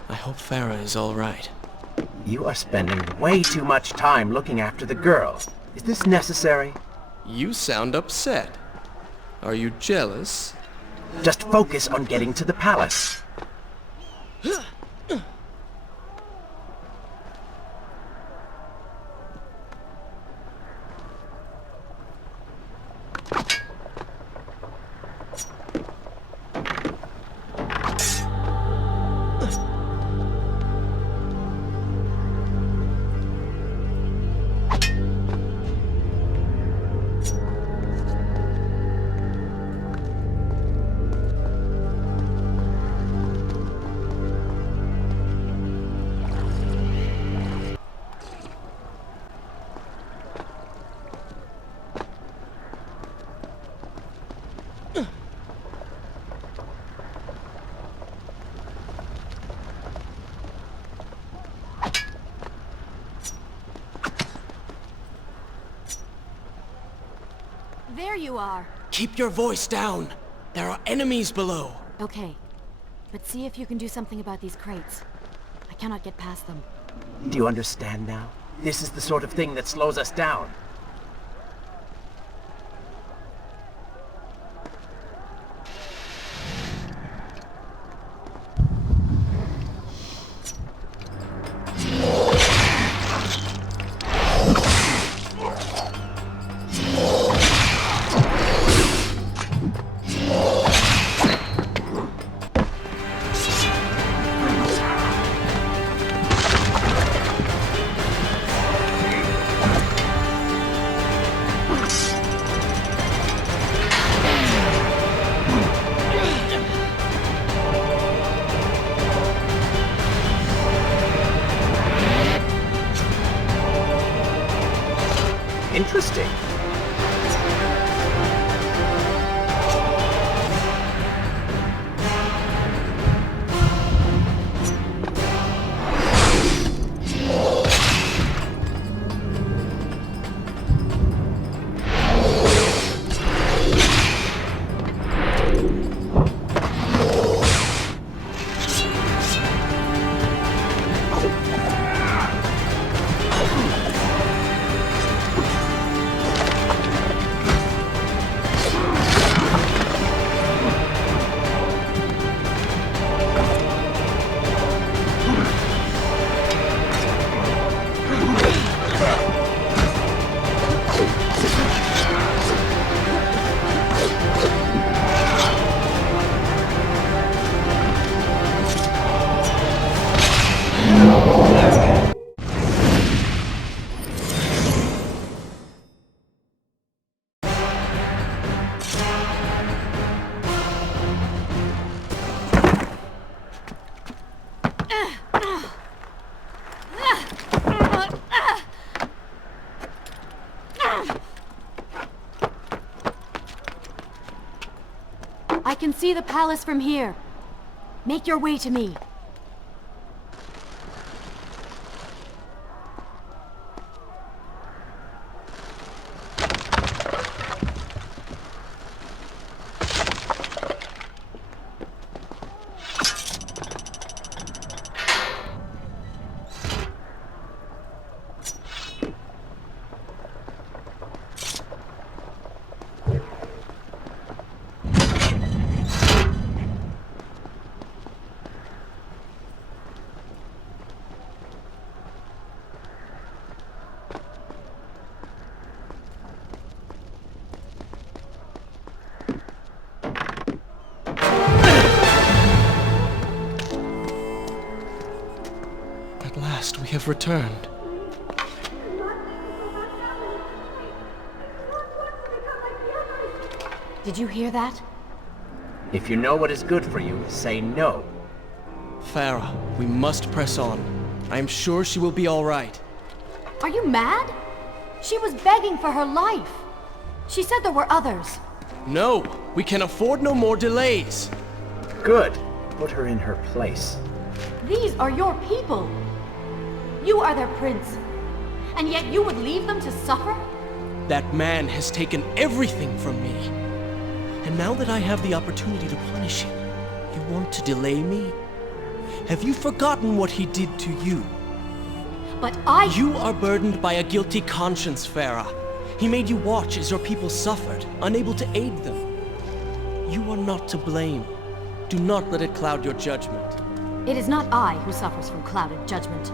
I hope Farah is all right. You are spending way too much time looking after the girl. Is this necessary? You sound upset. Are you jealous? Just focus on getting to the palace. There you are. Keep your voice down. There are enemies below. Okay. But see if you can do something about these crates. I cannot get past them. Do you understand now? This is the sort of thing that slows us down. Interesting. I can see the palace from here. Make your way to me. have returned. Did you hear that? If you know what is good for you, say no. Farah, we must press on. I am sure she will be all right. Are you mad? She was begging for her life. She said there were others. No, we can afford no more delays. Good. Put her in her place. These are your people. You are their prince. And yet you would leave them to suffer? That man has taken everything from me. And now that I have the opportunity to punish him, you want to delay me? Have you forgotten what he did to you? But You are burdened by a guilty conscience, Farah. He made you watch as your people suffered, unable to aid them. You are not to blame. Do not let it cloud your judgment. It is not I who suffers from clouded judgment.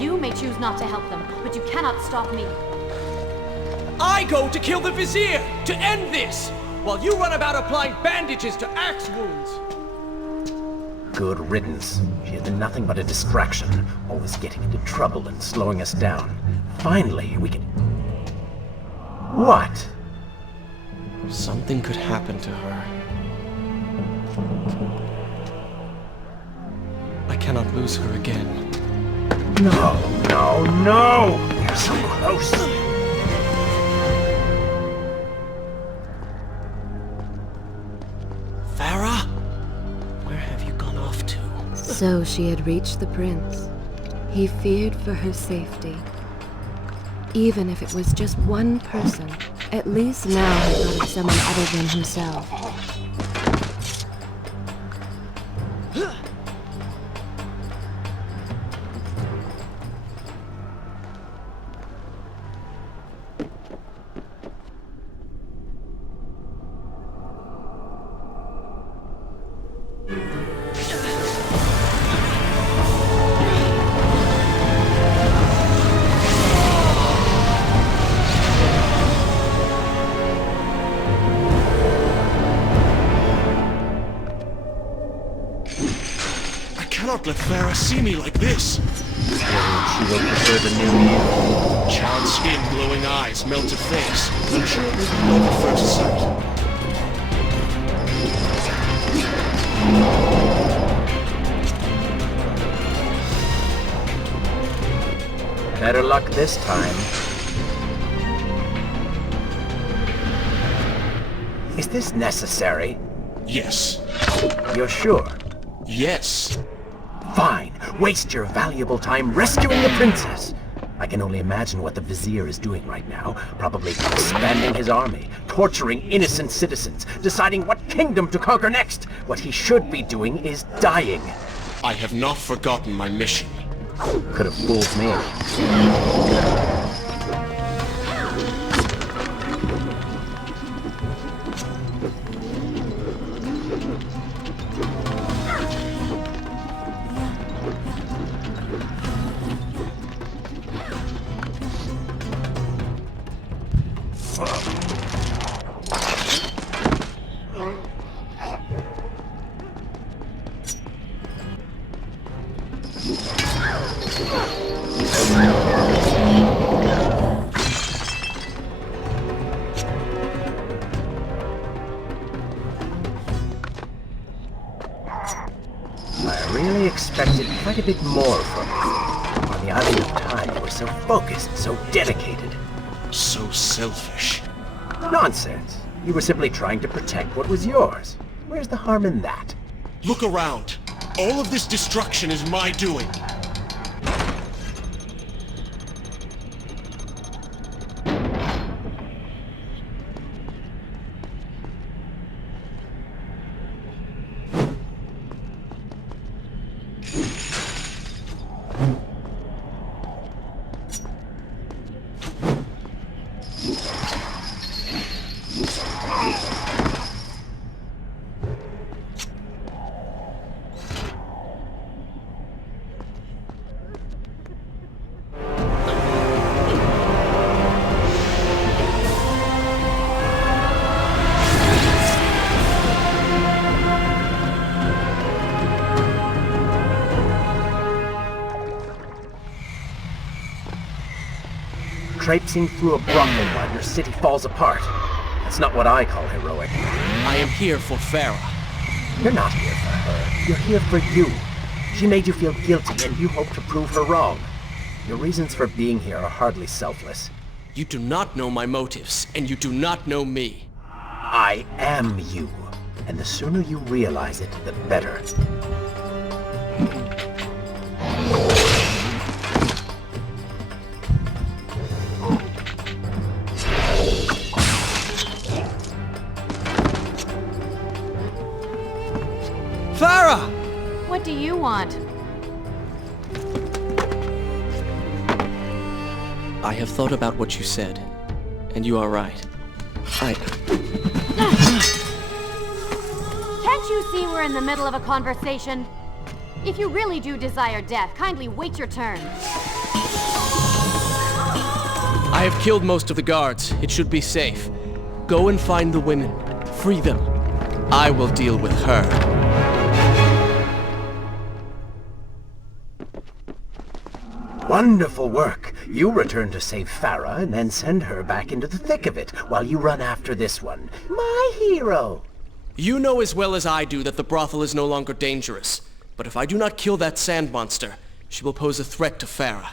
You may choose not to help them, but you cannot stop me. I go to kill the Vizier, to end this, while you run about applying bandages to axe wounds. Good riddance. She has been nothing but a distraction, always getting into trouble and slowing us down. Finally, we can... What? Something could happen to her. I cannot lose her again. No, no, no! You're so close! Farah? Where have you gone off to? So she had reached the prince. He feared for her safety. Even if it was just one person, at least now he thought of someone other than himself. I cannot let Farah see me like this. She will prefer the new you. Charred skin, glowing eyes, melted face. I'm sure it was love at first sight. Better luck this time. Is this necessary? Yes. You're sure? Yes. Fine. Waste your valuable time rescuing the princess. I can only imagine what the Vizier is doing right now. Probably expanding his army, torturing innocent citizens, deciding what kingdom to conquer next. What he should be doing is dying. I have not forgotten my mission. Could have fooled me. I really expected quite a bit more from you. On the island of time, you were so focused, so dedicated. So selfish. Nonsense. You were simply trying to protect what was yours. Where's the harm in that? Look around. All of this destruction is my doing. traipsing through a brothel while your city falls apart. That's not what I call heroic. I am here for Farah. You're not here for her. You're here for you. She made you feel guilty, and you hope to prove her wrong. Your reasons for being here are hardly selfless. You do not know my motives, and you do not know me. I am you. And the sooner you realize it, the better. Farah! What do you want? I have thought about what you said, and you are right. Can't you see we're in the middle of a conversation? If you really do desire death, kindly wait your turn. I have killed most of the guards. It should be safe. Go and find the women. Free them. I will deal with her. Wonderful work. You return to save Farah and then send her back into the thick of it while you run after this one. My hero! You know as well as I do that the brothel is no longer dangerous. But if I do not kill that sand monster, she will pose a threat to Farah.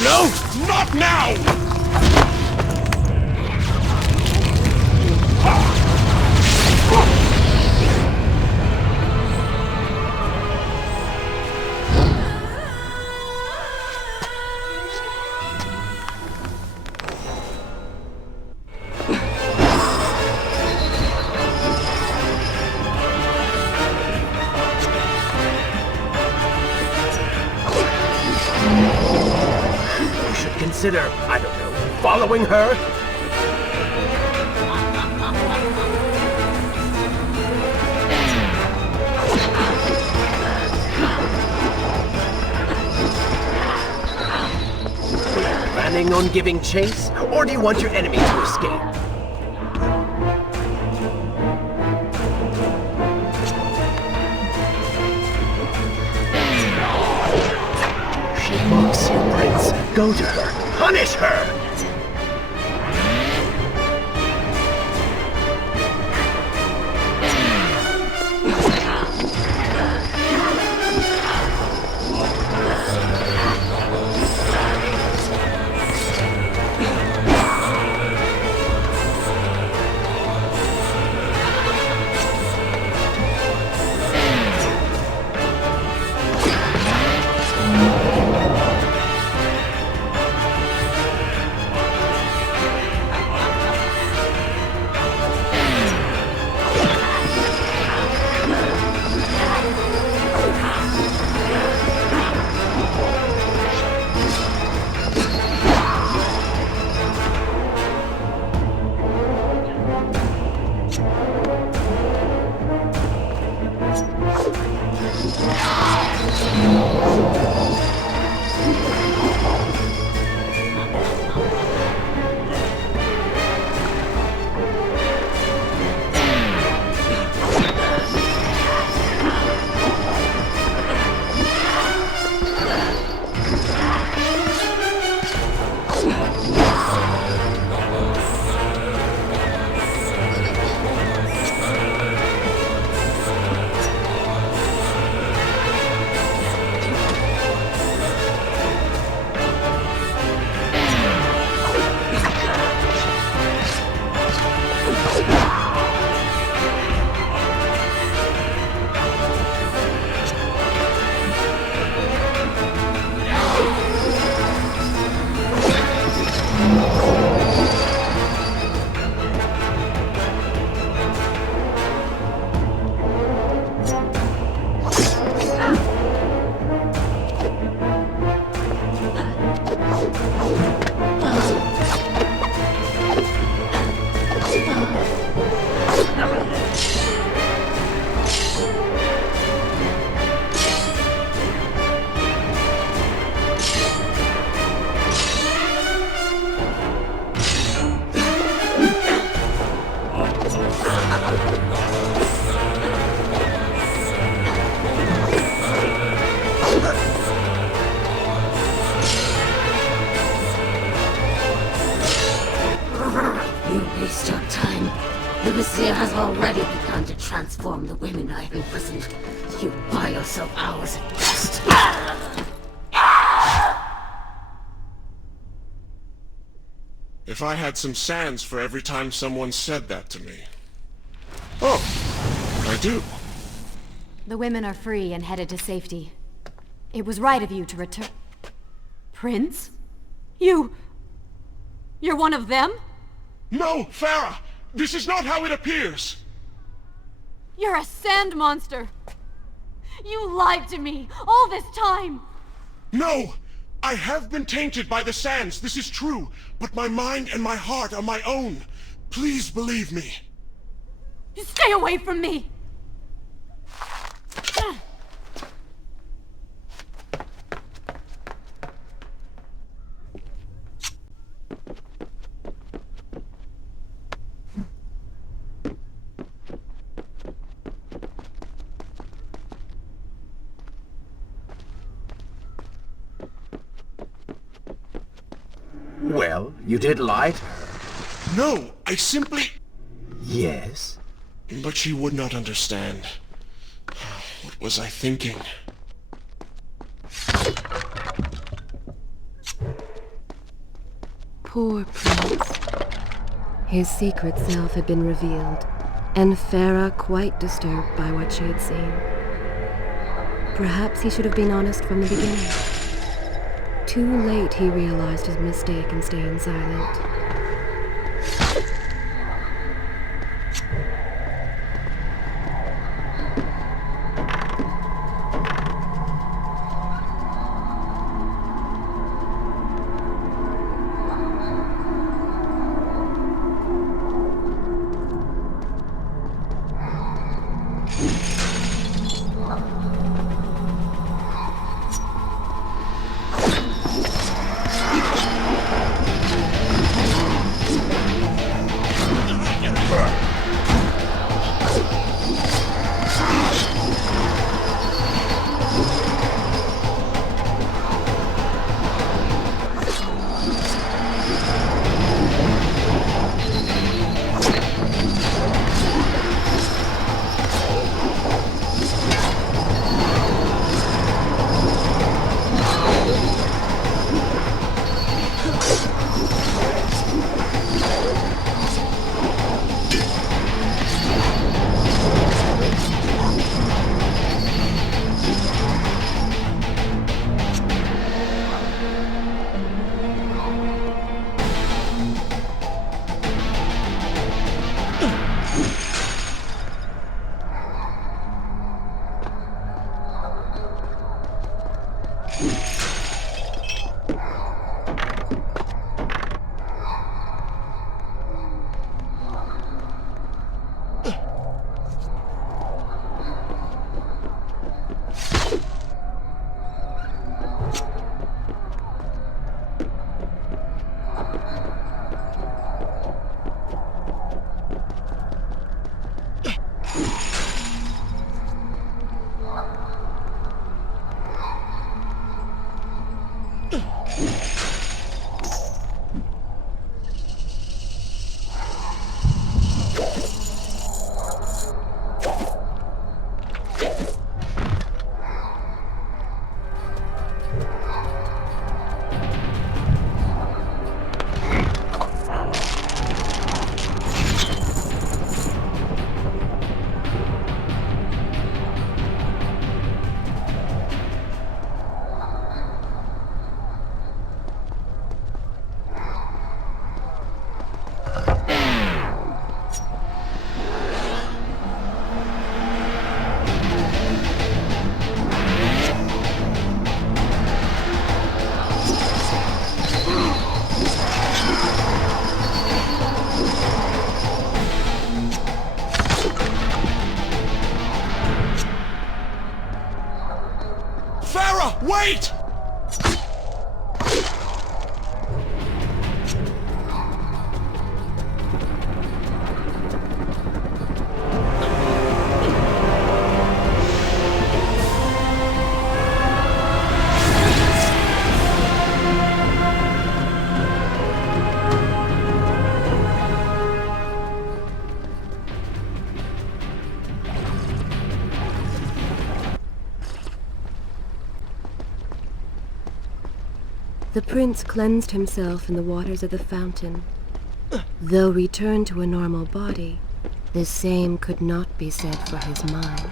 No, not now! You should consider, I don't know, following her? Planning on giving chase, or do you want your enemy to escape? She mocks you, Prince. Go to her. Punish her! from the women I've imprisoned. You buy yourself hours at best. If I had some sands for every time someone said that to me. Oh, I do. The women are free and headed to safety. It was right of you to return... Prince? You're one of them? No, Farah! This is not how it appears! You're a sand monster! You lied to me all this time! No! I have been tainted by the sands, this is true, but my mind and my heart are my own. Please believe me. Stay away from me! Well, you did lie to her. No, I simply... Yes? But she would not understand. What was I thinking? Poor Prince. His secret self had been revealed, and Farah quite disturbed by what she had seen. Perhaps he should have been honest from the beginning. Too late he realized his mistake in staying silent. Wait! The prince cleansed himself in the waters of the fountain. Though returned to a normal body, the same could not be said for his mind.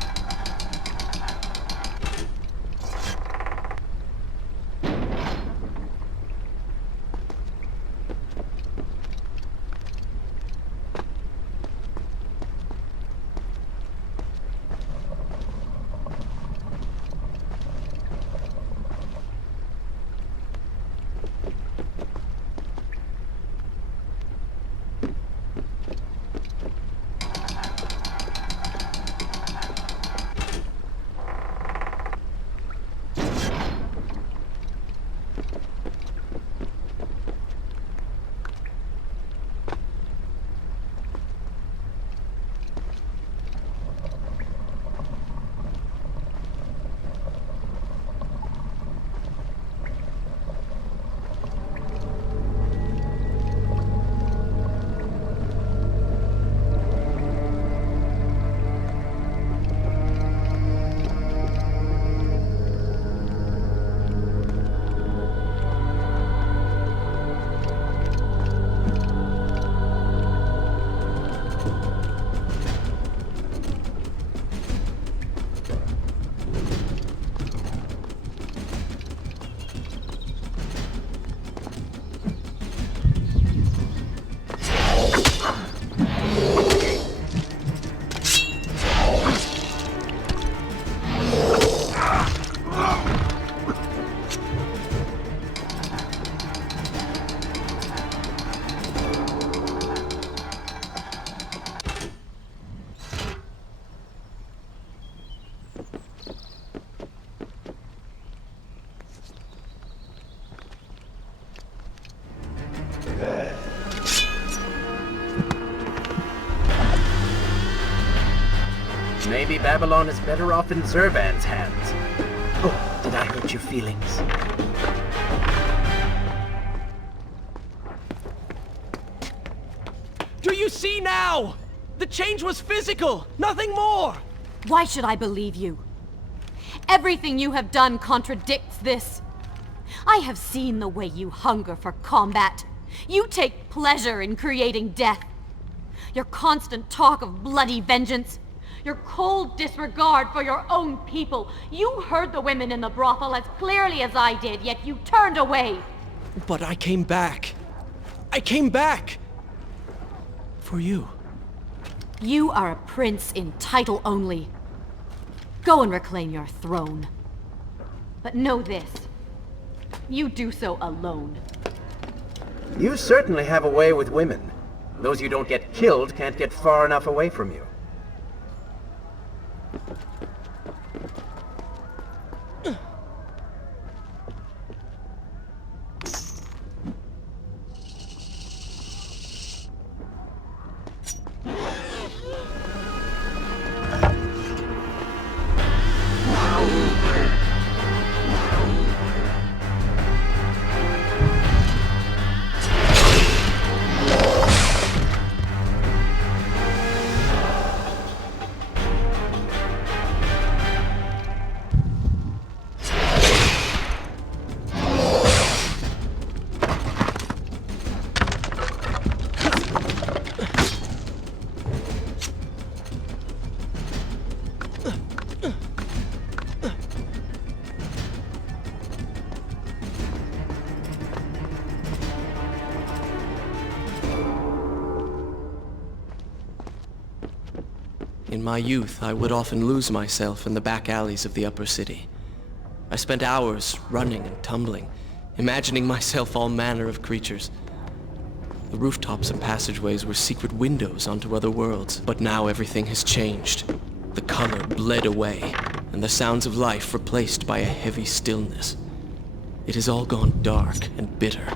Maybe Babylon is better off in Zurvan's hands. Oh, did I hurt your feelings? Do you see now? The change was physical, nothing more! Why should I believe you? Everything you have done contradicts this. I have seen the way you hunger for combat. You take pleasure in creating death. Your constant talk of bloody vengeance. Your cold disregard for your own people. You heard the women in the brothel as clearly as I did, yet you turned away. But I came back. I came back! For you. You are a prince in title only. Go and reclaim your throne. But know this. You do so alone. You certainly have a way with women. Those you don't get killed can't get far enough away from you. In my youth, I would often lose myself in the back alleys of the upper city. I spent hours running and tumbling, imagining myself all manner of creatures. The rooftops and passageways were secret windows onto other worlds. But now everything has changed. The color bled away, and the sounds of life replaced by a heavy stillness. It has all gone dark and bitter.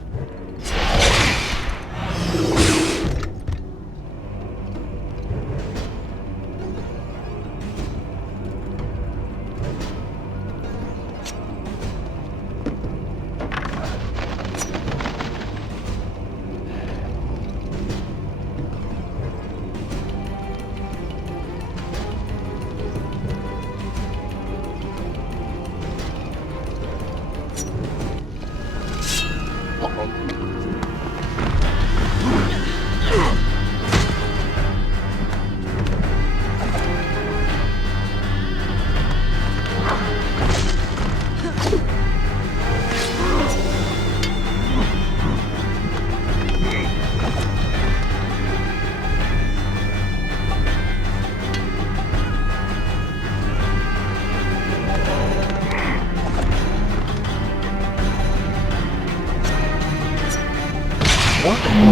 What?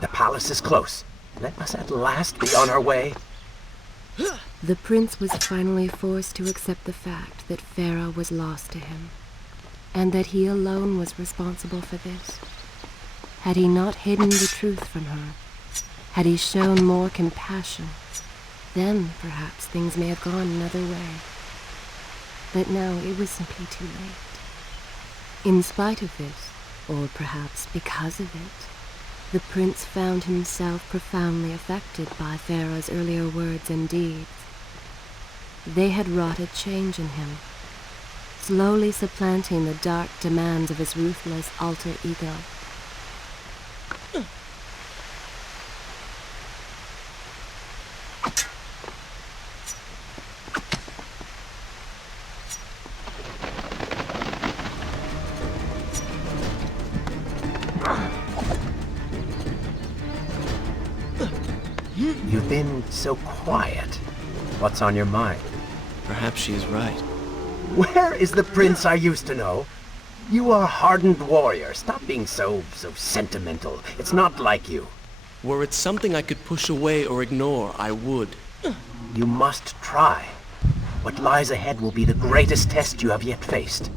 The palace is close. Let us at last be on our way. The prince was finally forced to accept the fact that Farah was lost to him, and that he alone was responsible for this. Had he not hidden the truth from her, had he shown more compassion, then perhaps things may have gone another way. But now it was simply too late. In spite of this, or perhaps because of it, the prince found himself profoundly affected by Farah's earlier words and deeds. They had wrought a change in him, slowly supplanting the dark demands of his ruthless alter ego. You've been so quiet. What's on your mind? Perhaps she is right. Where is the prince I used to know? You are a hardened warrior. Stop being so sentimental. It's not like you. Were it something I could push away or ignore, I would. You must try. What lies ahead will be the greatest test you have yet faced.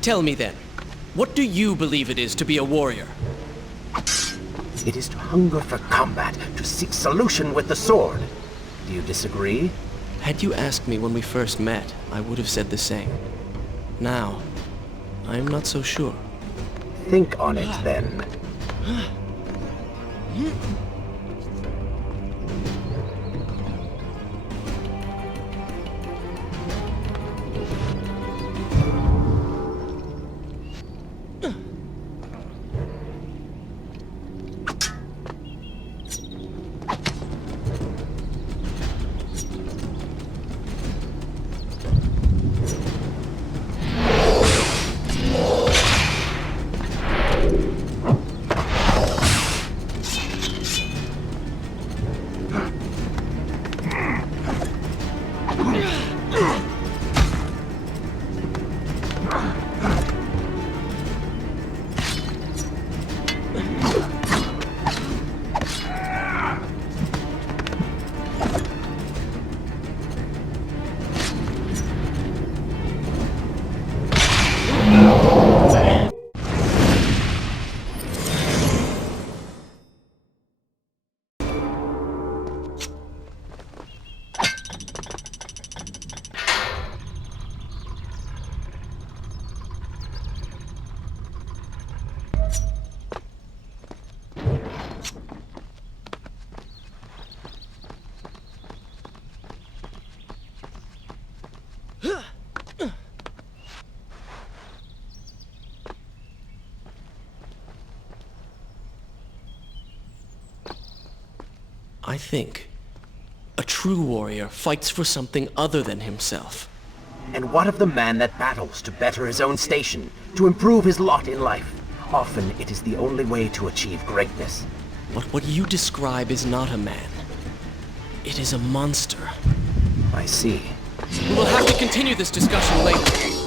Tell me then, what do you believe it is to be a warrior? It is to hunger for combat, to seek solution with the sword. Do you disagree? Had you asked me when we first met, I would have said the same. Now, I am not so sure. Think on it then. I think. A true warrior fights for something other than himself. And what of the man that battles to better his own station, to improve his lot in life? Often it is the only way to achieve greatness. But what you describe is not a man. It is a monster. I see. We will have to continue this discussion later.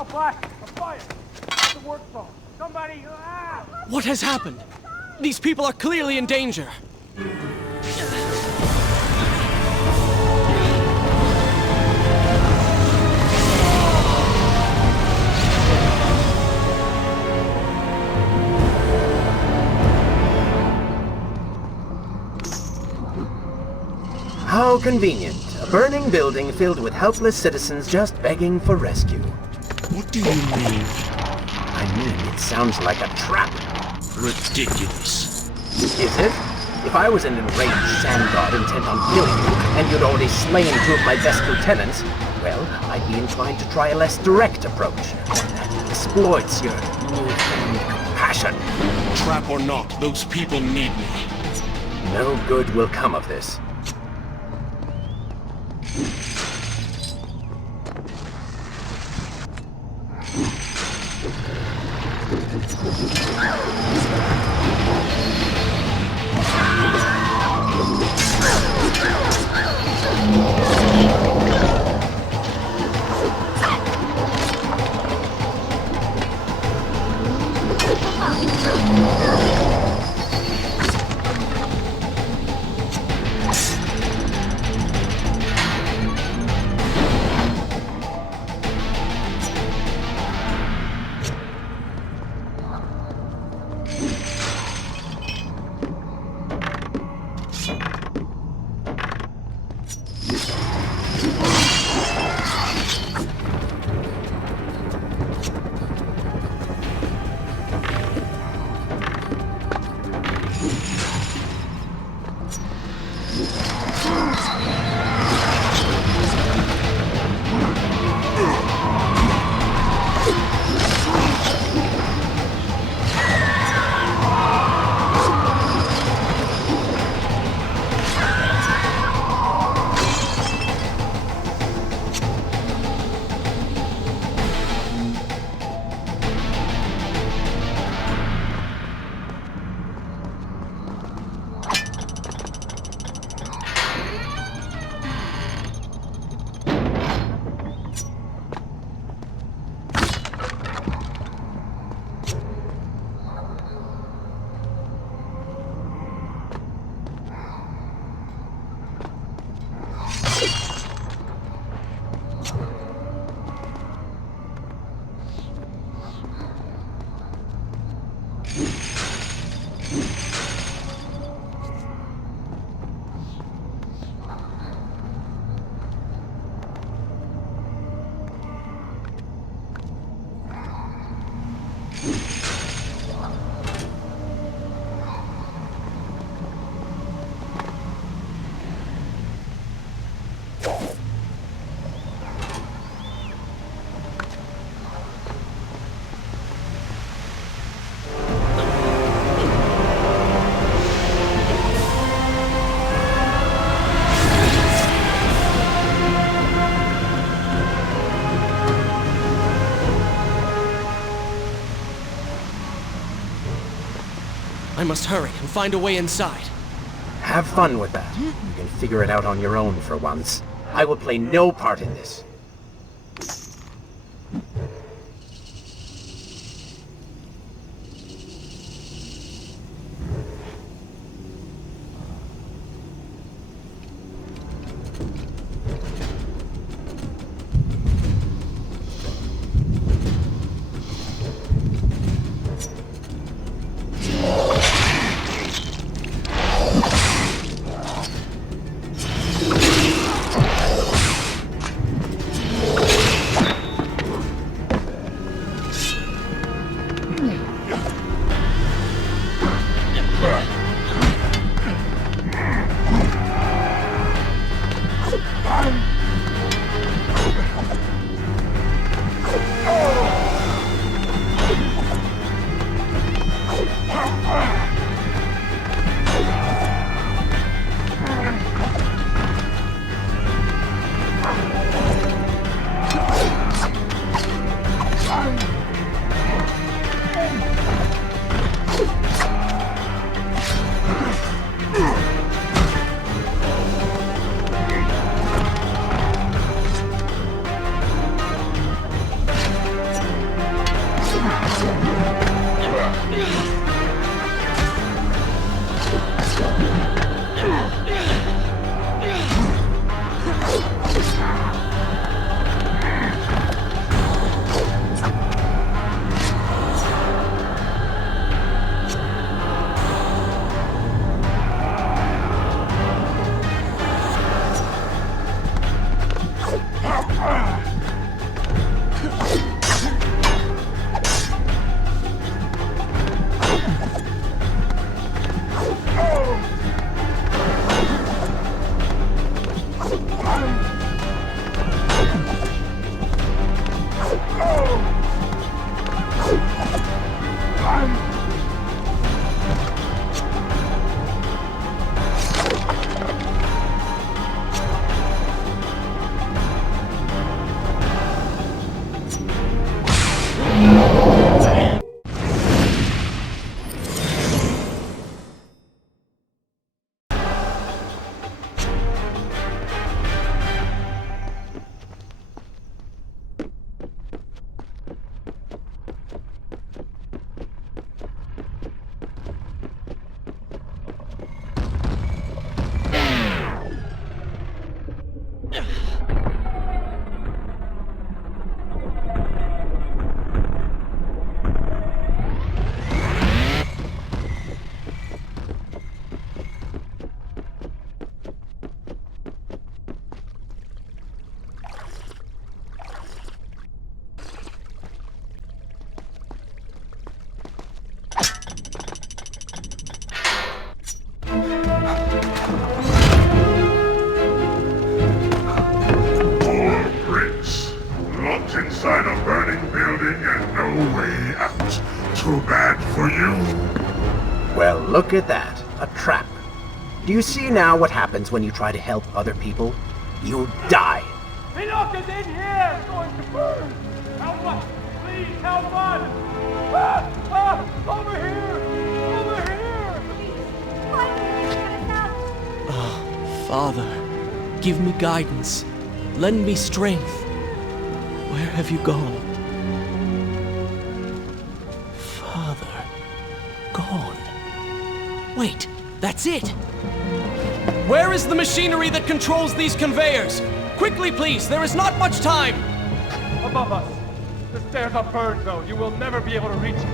Now, Flash, a fire! It's the work zone. Somebody, What has happened? These people are clearly in danger. How convenient. A burning building filled with helpless citizens just begging for rescue. What do you mean? I mean, it sounds like a trap. Ridiculous. Is it? If I was an enraged sand god intent on killing you, and you'd already slain two of my best lieutenants, well, I'd be inclined to try a less direct approach. One that exploits your newfound compassion. Trap or not, those people need me. No good will come of this. I must hurry and find a way inside. Have fun with that. You can figure it out on your own for once. I will play no part in this. Look at that. A trap. Do you see now what happens when you try to help other people? You die. Enoch is in here! It's going to burn! Help us! Please help us! Over here! Over here! Father, give me guidance. Lend me strength. Where have you gone? Father, gone. Wait, that's it! Where is the machinery that controls these conveyors? Quickly, please, there is not much time! Above us! The stairs are burned, though. You will never be able to reach it.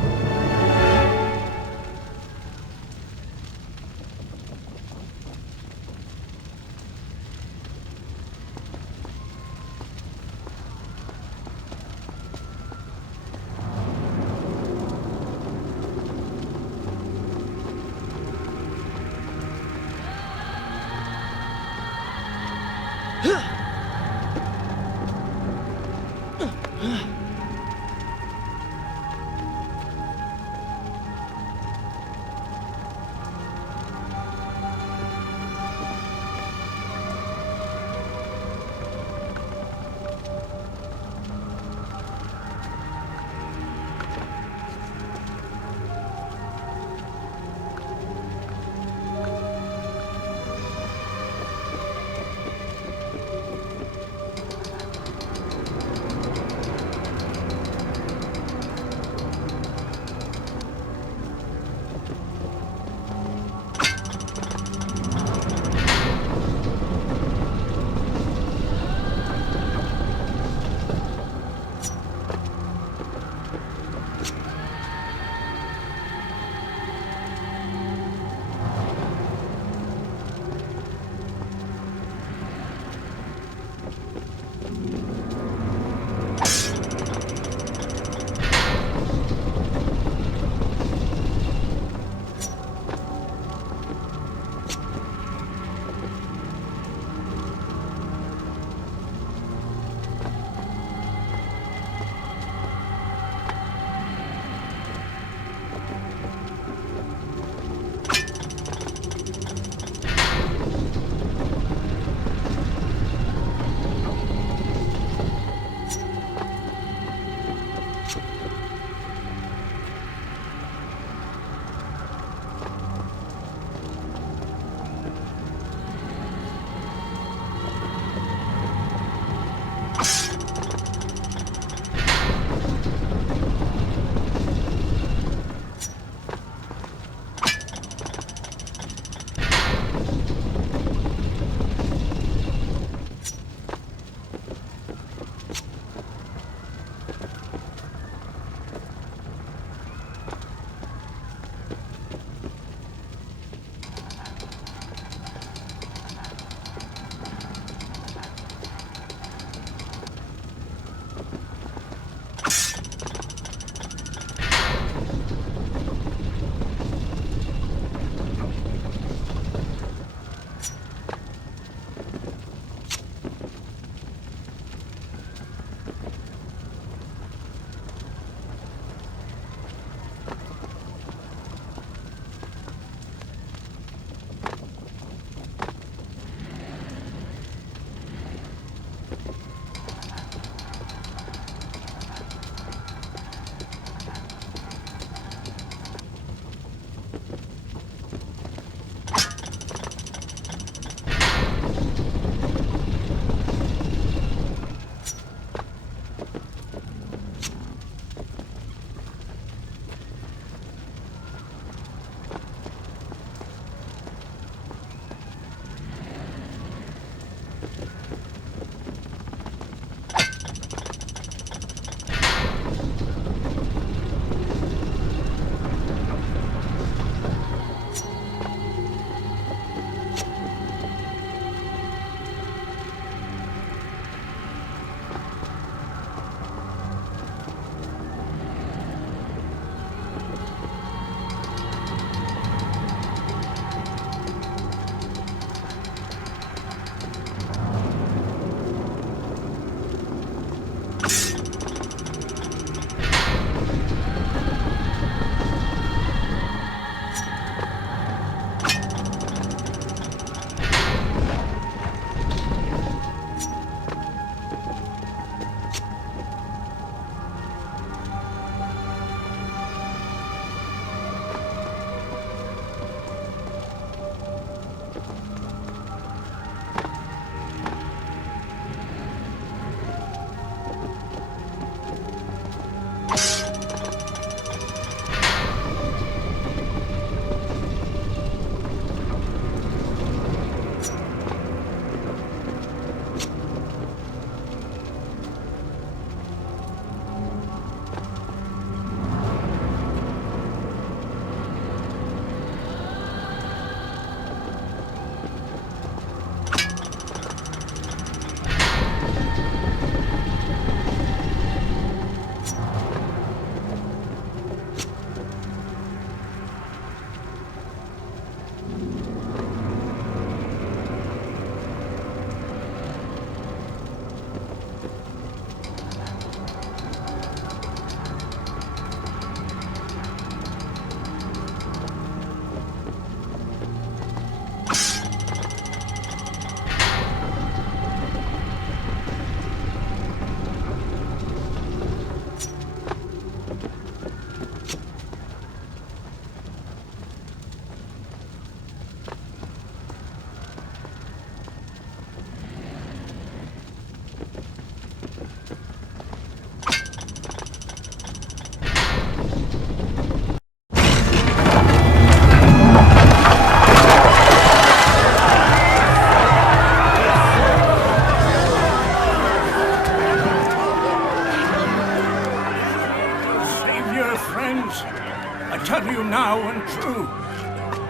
tell you now and true.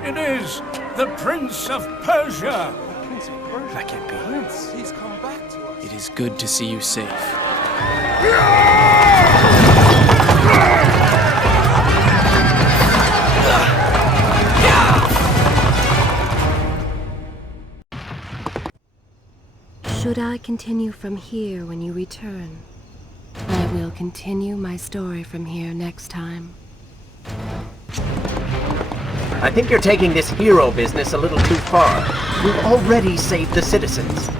It is the Prince of Persia. That can't be. Prince, he's come back to us. It is good to see you safe. Should I continue from here when you return? I will continue my story from here next time. I think you're taking this hero business a little too far. You've already saved the citizens.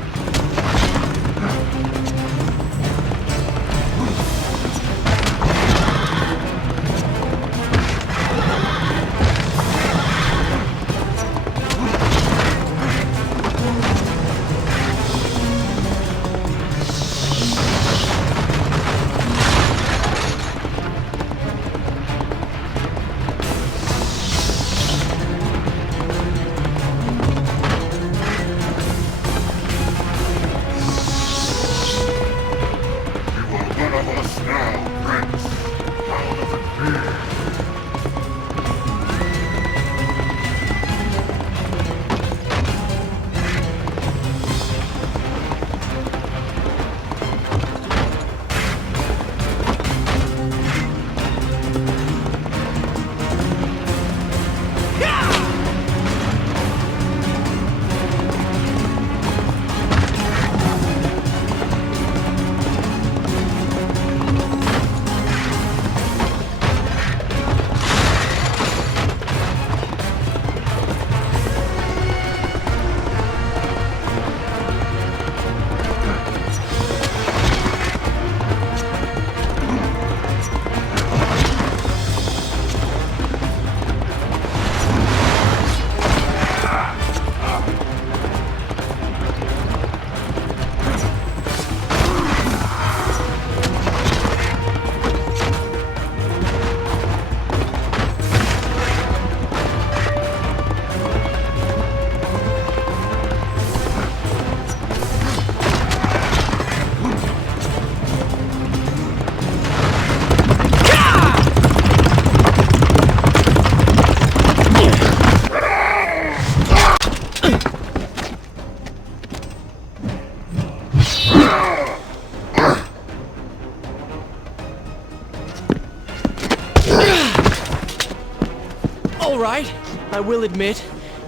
All right, I will admit,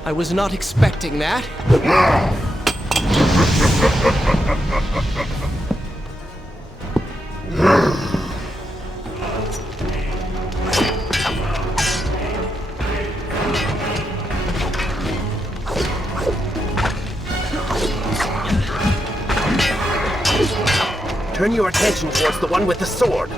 I was not expecting that. Turn your attention towards the one with the sword.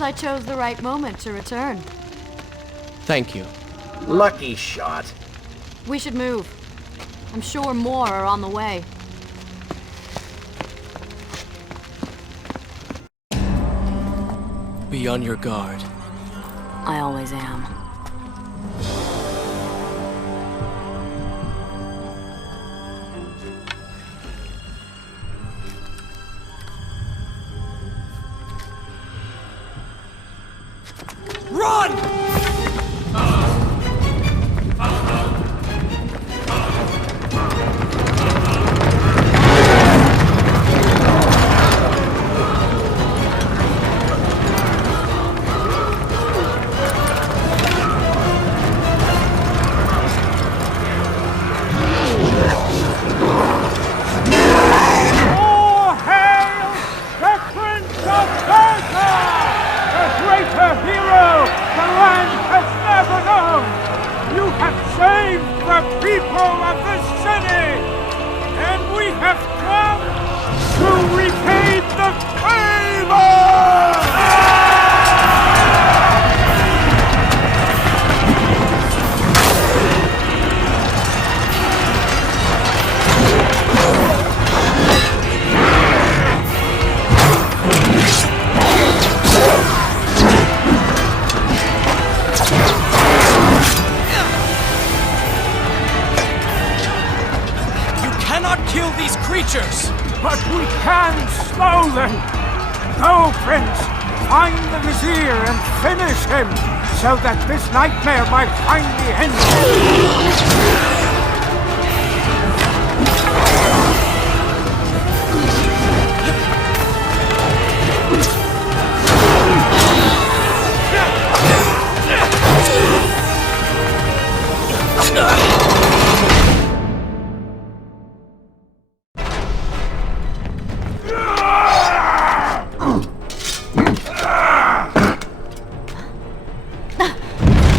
Seems I chose the right moment to return. Thank you. Lucky shot. We should move. I'm sure more are on the way. Be on your guard. I always am. Run! All hail the Prince of Persia! A greater hero the land has never known! You have saved the people of the city! And we have come to repay the favor! Kill these creatures! But we can slow them! Go, Prince! Find the Vizier and finish him, so that this nightmare might finally end!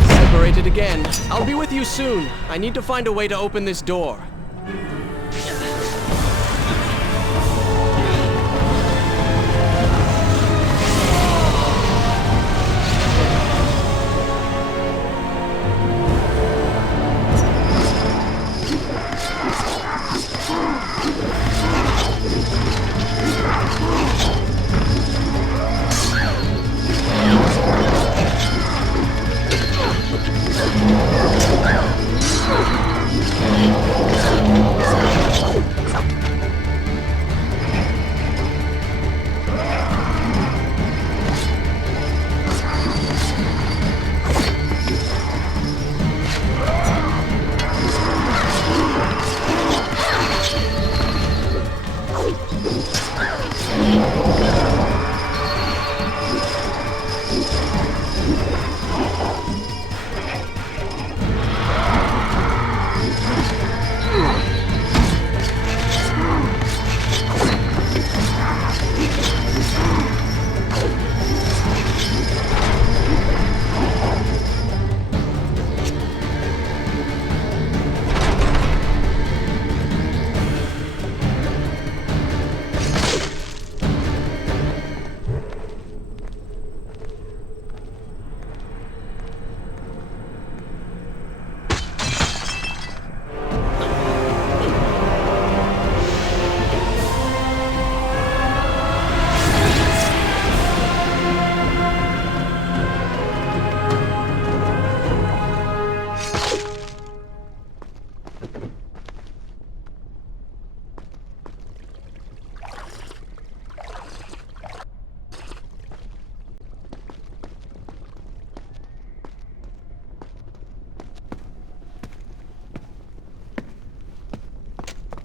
Separated again. I'll be with you soon. I need to find a way to open this door.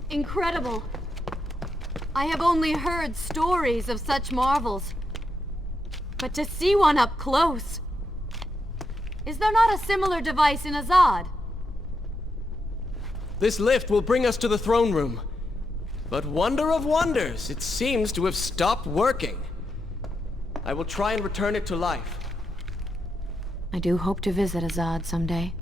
Incredible. I have only heard stories of such marvels. But to see one up close... Is there not a similar device in Azad? This lift will bring us to the throne room. But wonder of wonders, it seems to have stopped working. I will try and return it to life. I do hope to visit Azad someday.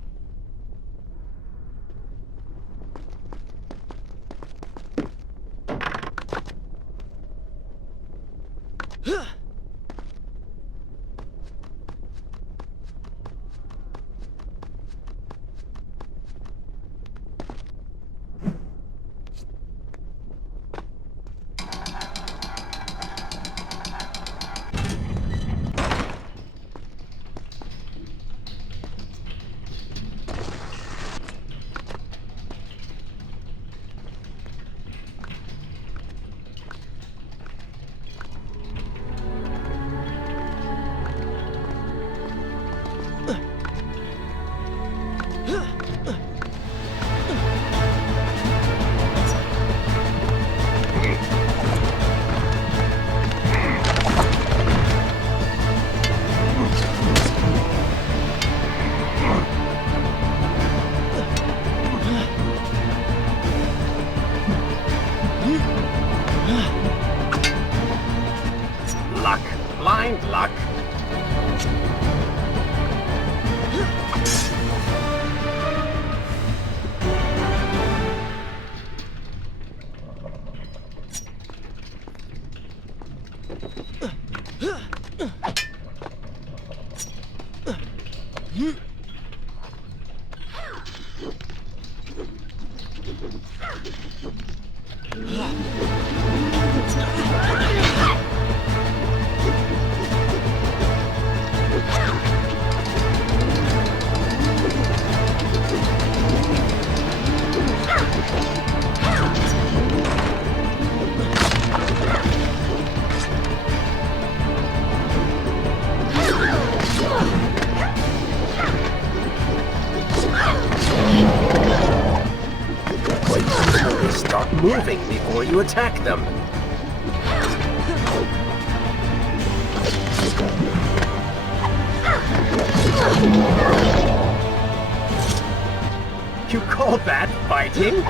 before you attack them. You call that fighting?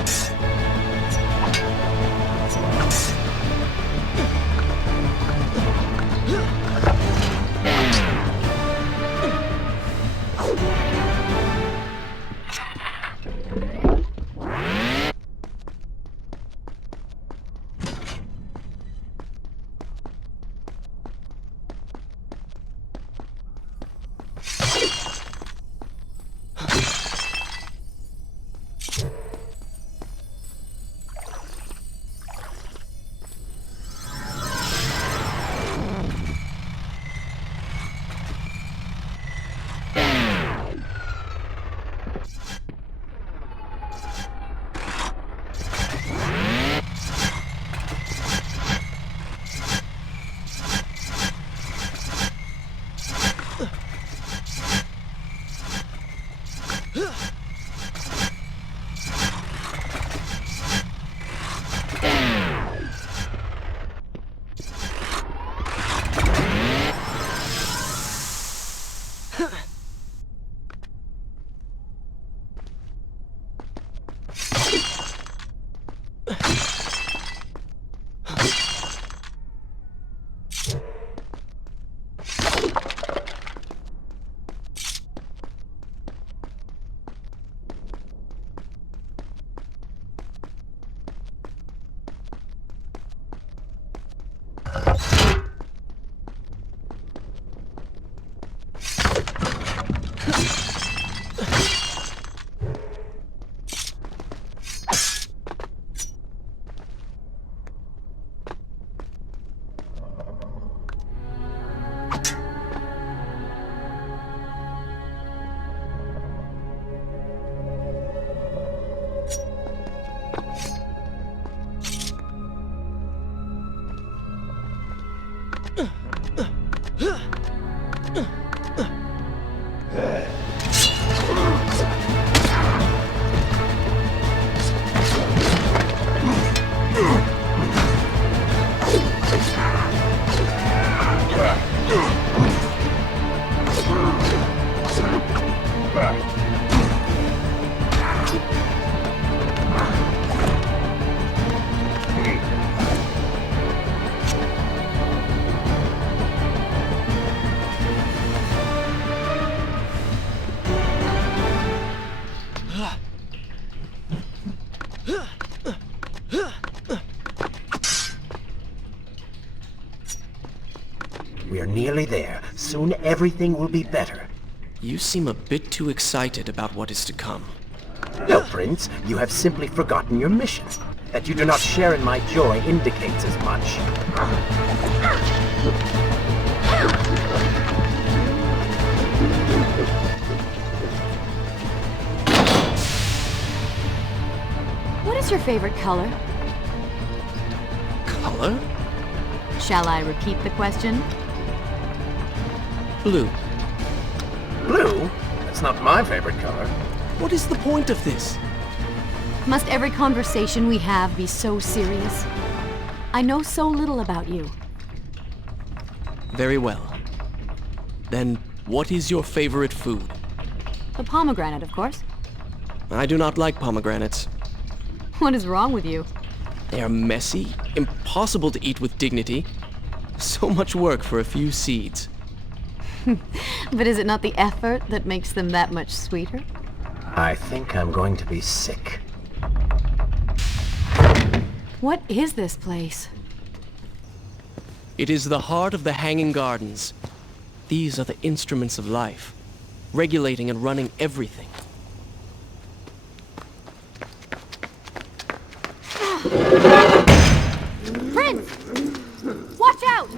We're nearly there. Soon everything will be better. You seem a bit too excited about what is to come. No, Prince, you have simply forgotten your mission. That you do not share in my joy indicates as much. What is your favorite color? Color? Shall I repeat the question? Blue. Blue? That's not my favorite color. What is the point of this? Must every conversation we have be so serious? I know so little about you. Very well. Then, what is your favorite food? The pomegranate, of course. I do not like pomegranates. What is wrong with you? They are messy, impossible to eat with dignity. So much work for a few seeds. But is it not the effort that makes them that much sweeter? I think I'm going to be sick. What is this place? It is the heart of the Hanging Gardens. These are the instruments of life, regulating and running everything. Prince! Watch out!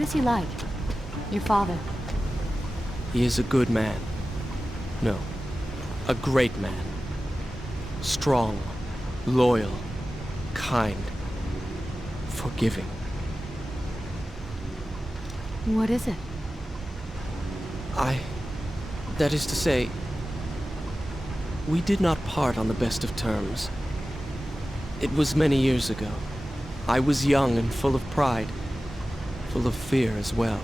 What is he like? Your father? He is a good man. No, a great man. Strong, loyal, kind, forgiving. What is it? That is to say, we did not part on the best of terms. It was many years ago. I was young and full of pride, full of fear as well.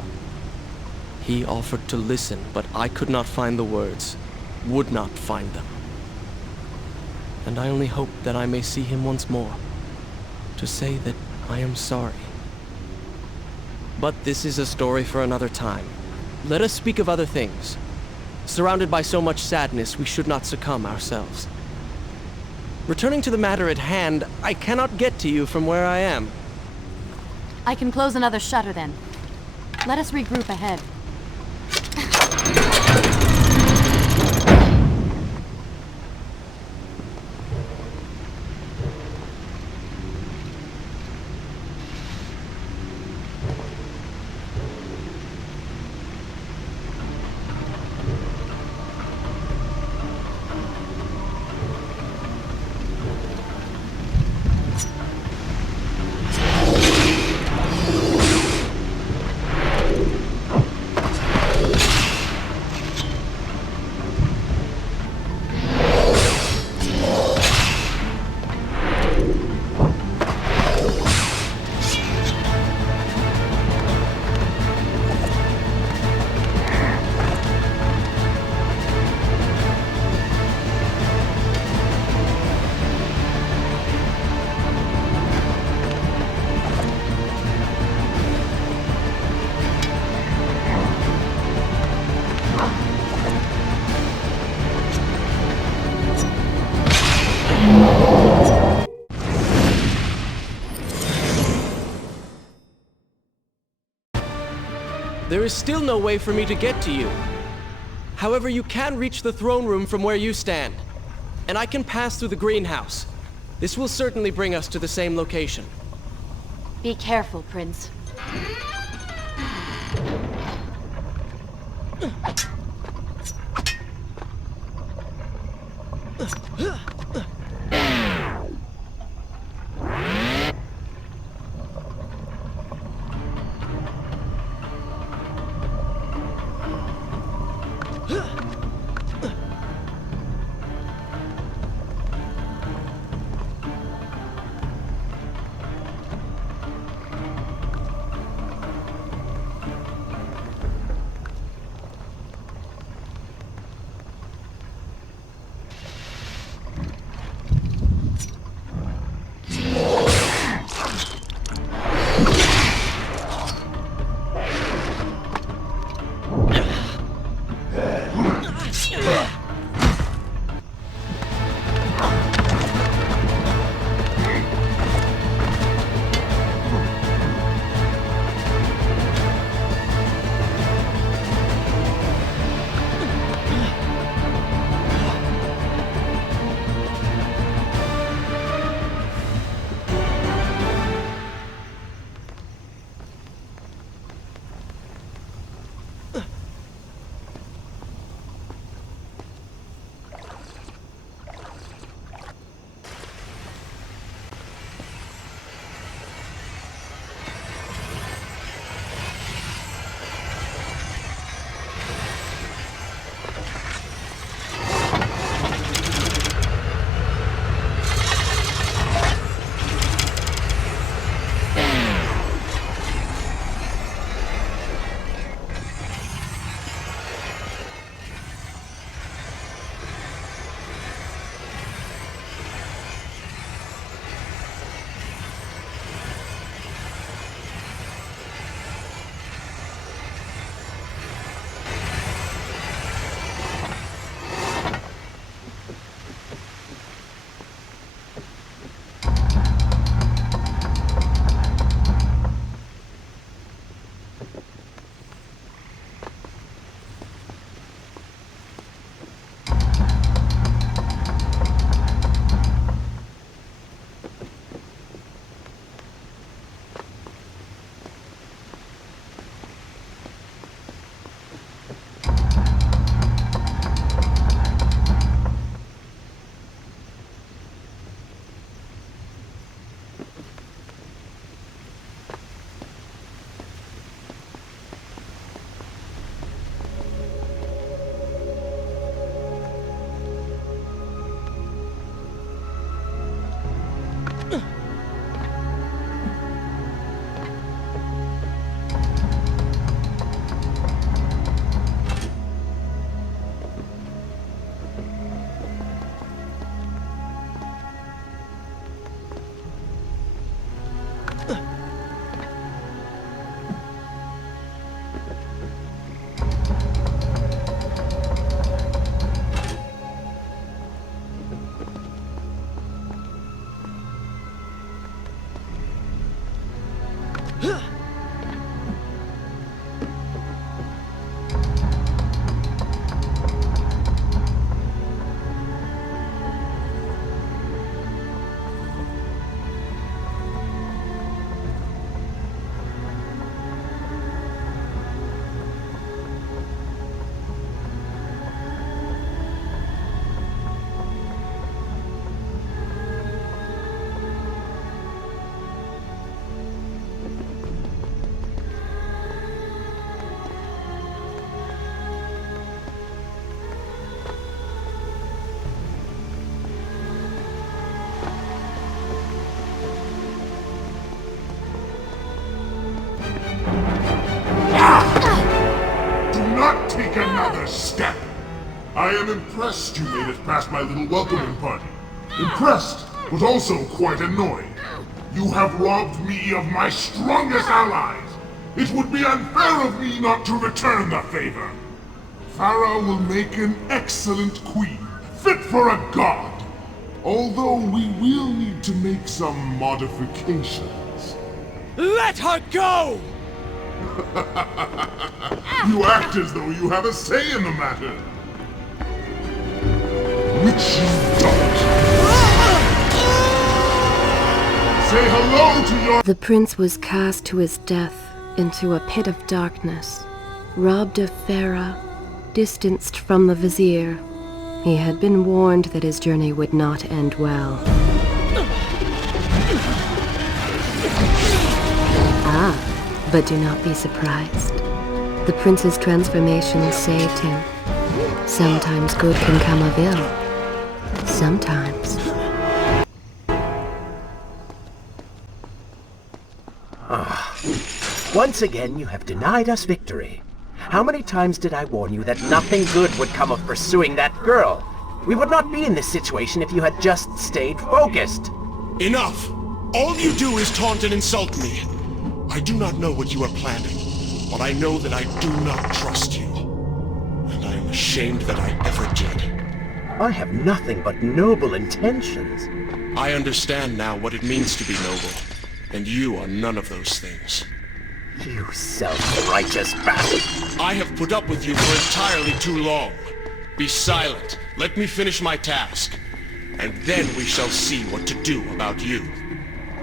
He offered to listen, but I could not find the words, would not find them. And I only hope that I may see him once more, to say that I am sorry. But this is a story for another time. Let us speak of other things. Surrounded by so much sadness, we should not succumb ourselves. Returning to the matter at hand, I cannot get to you from where I am. I can close another shutter then. Let us regroup ahead. There is still no way for me to get to you. However, you can reach the throne room from where you stand. And I can pass through the greenhouse. This will certainly bring us to the same location. Be careful, Prince. Take another step! I am impressed you made it past my little welcoming party. Impressed, but also quite annoyed. You have robbed me of my strongest allies. It would be unfair of me not to return the favor. Farah will make an excellent queen, fit for a god. Although we will need to make some modifications. Let her go! You act as though you have a say in the matter. Which you don't. Say hello to your— The prince was cast to his death into a pit of darkness, robbed of Farah, distanced from the vizier. He had been warned that his journey would not end well. But do not be surprised. The prince's transformation saved him. Sometimes good can come of ill. Sometimes. Once again, you have denied us victory. How many times did I warn you that nothing good would come of pursuing that girl? We would not be in this situation if you had just stayed focused. Enough! All you do is taunt and insult me. I do not know what you are planning, but I know that I do not trust you. And I am ashamed that I ever did. I have nothing but noble intentions. I understand now what it means to be noble, and you are none of those things. You self-righteous bastard. I have put up with you for entirely too long. Be silent. Let me finish my task. And then we shall see what to do about you.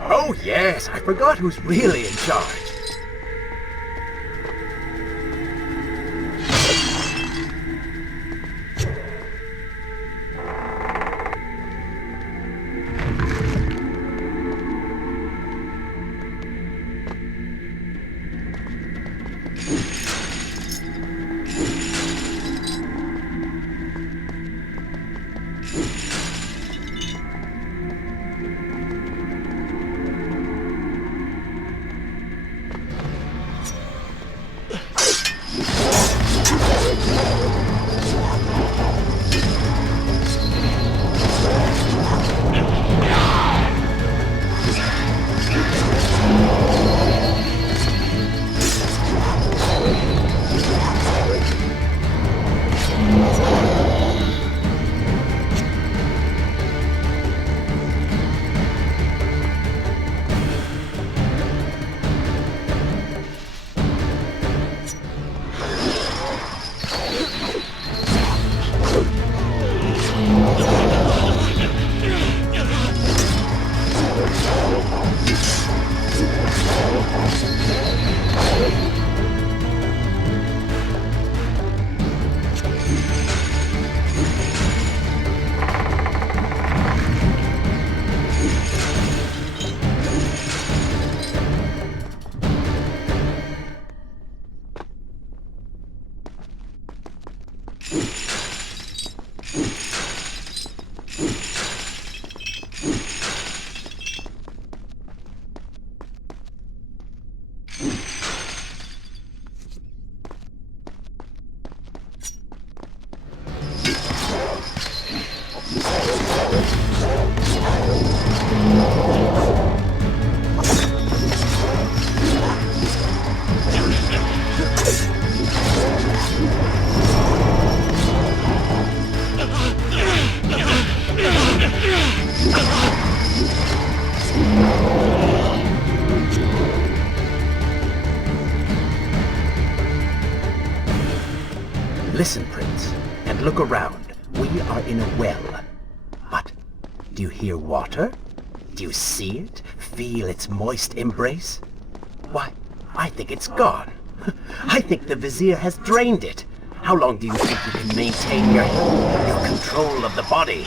Oh yes, I forgot who's really in charge. Listen, Prince, and look around. We are in a well. But do you hear water? Do you see it? Feel its moist embrace? Why, I think it's gone. I think the Vizier has drained it. How long do you think you can maintain your control of the body?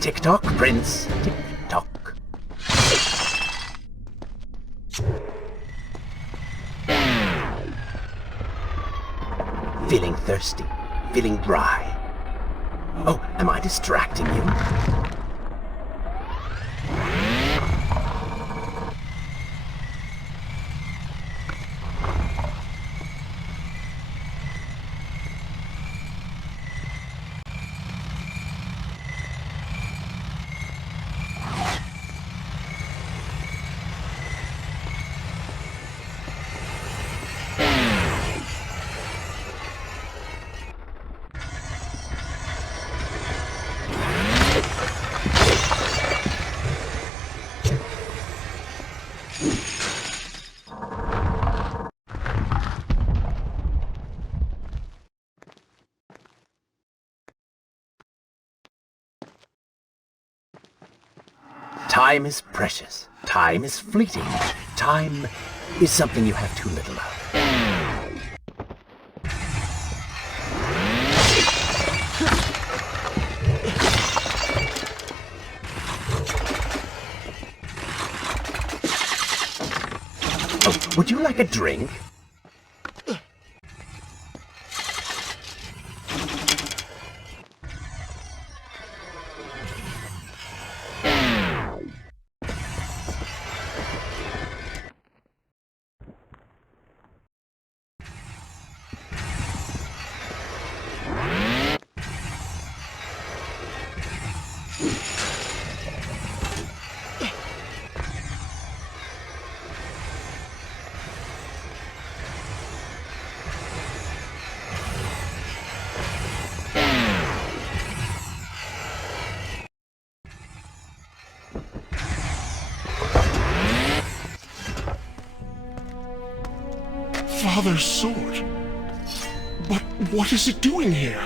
Tick-tock, Prince. Tick-tock. Feeling thirsty? Feeling dry? Oh, am I distracting you? Time is precious. Time is fleeting. Time is something you have too little of. Oh, would you like a drink? Father's sword. But what is it doing here?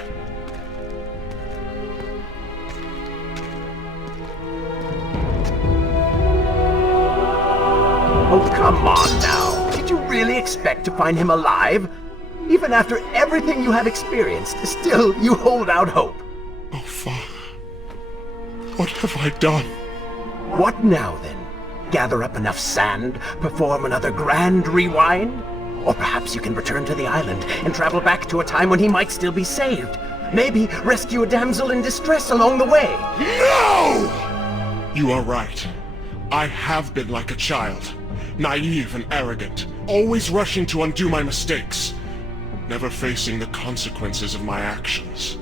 Oh, come on now. Did you really expect to find him alive? Even after everything you have experienced, still you hold out hope. Oh, Father. What have I done? What now, then? Gather up enough sand, perform another grand rewind? Or perhaps you can return to the island and travel back to a time when he might still be saved. Maybe rescue a damsel in distress along the way. No! You are right. I have been like a child. Naive and arrogant. Always rushing to undo my mistakes. Never facing the consequences of my actions.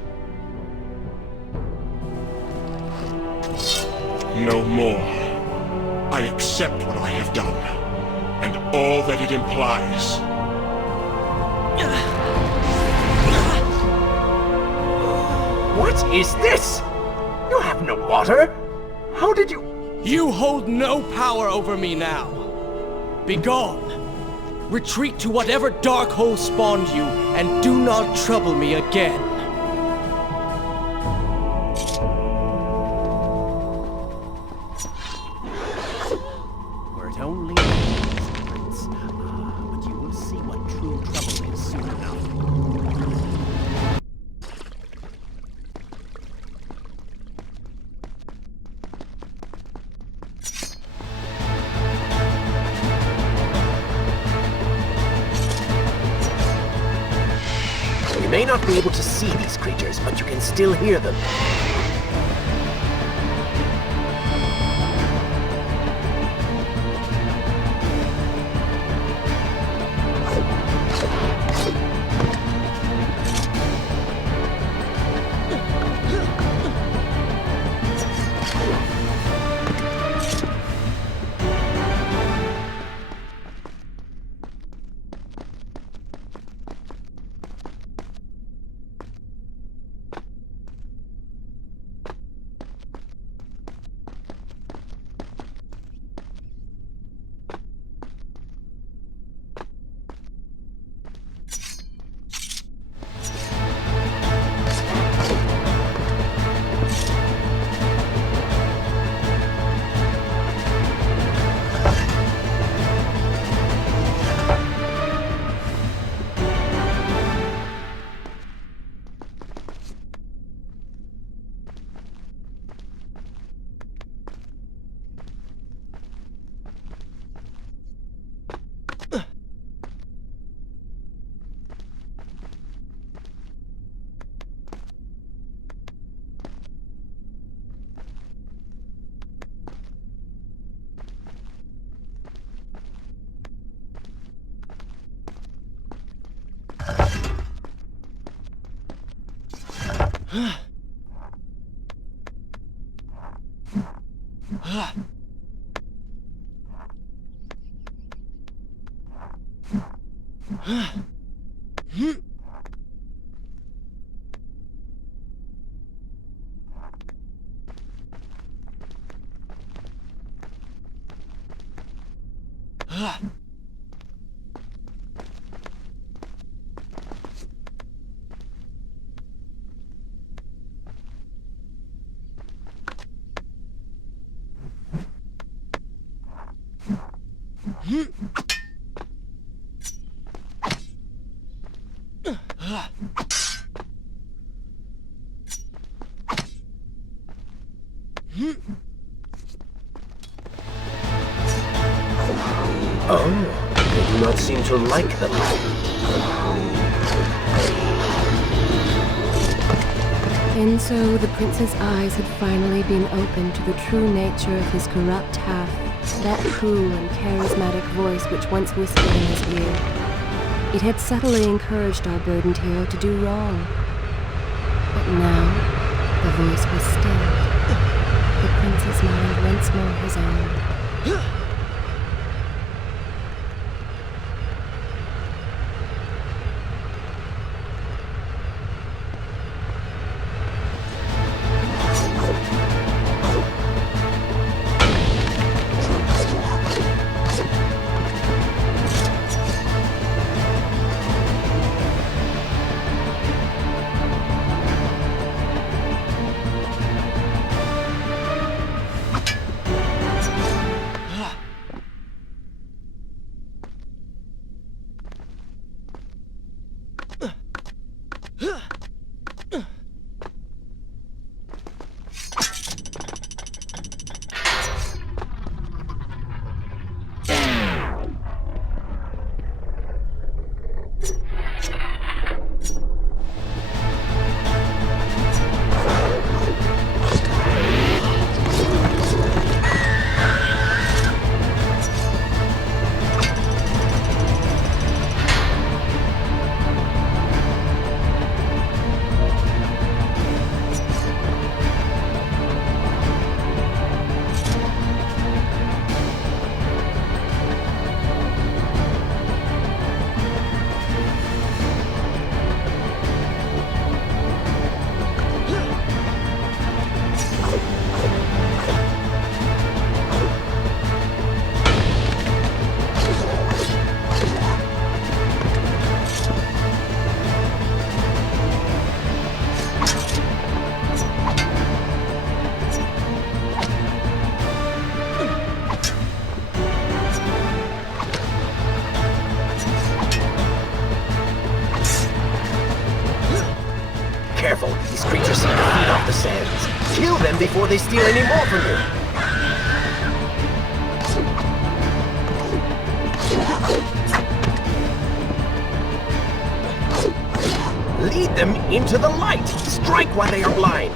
No more. I accept what I have done. And all that it implies. What is this? You have no water? How did you... You hold no power over me now. Begone. Retreat to whatever dark hole spawned you, and do not trouble me again. Were it only Prince. But you will see what true trouble is soon enough. You may not be able to see these creatures, but you can still hear them. Oh, they do not seem to like the light. And so the prince's eyes had finally been opened to the true nature of his corrupt half, that cool and charismatic voice which once whispered in his ear. It had subtly encouraged our burdened hero to do wrong. But now, the voice was stilled. The prince's mind once more his own. Careful, these creatures seem to feed off the sands. Kill them before they steal any more from you. Lead them into the light. Strike while they are blind.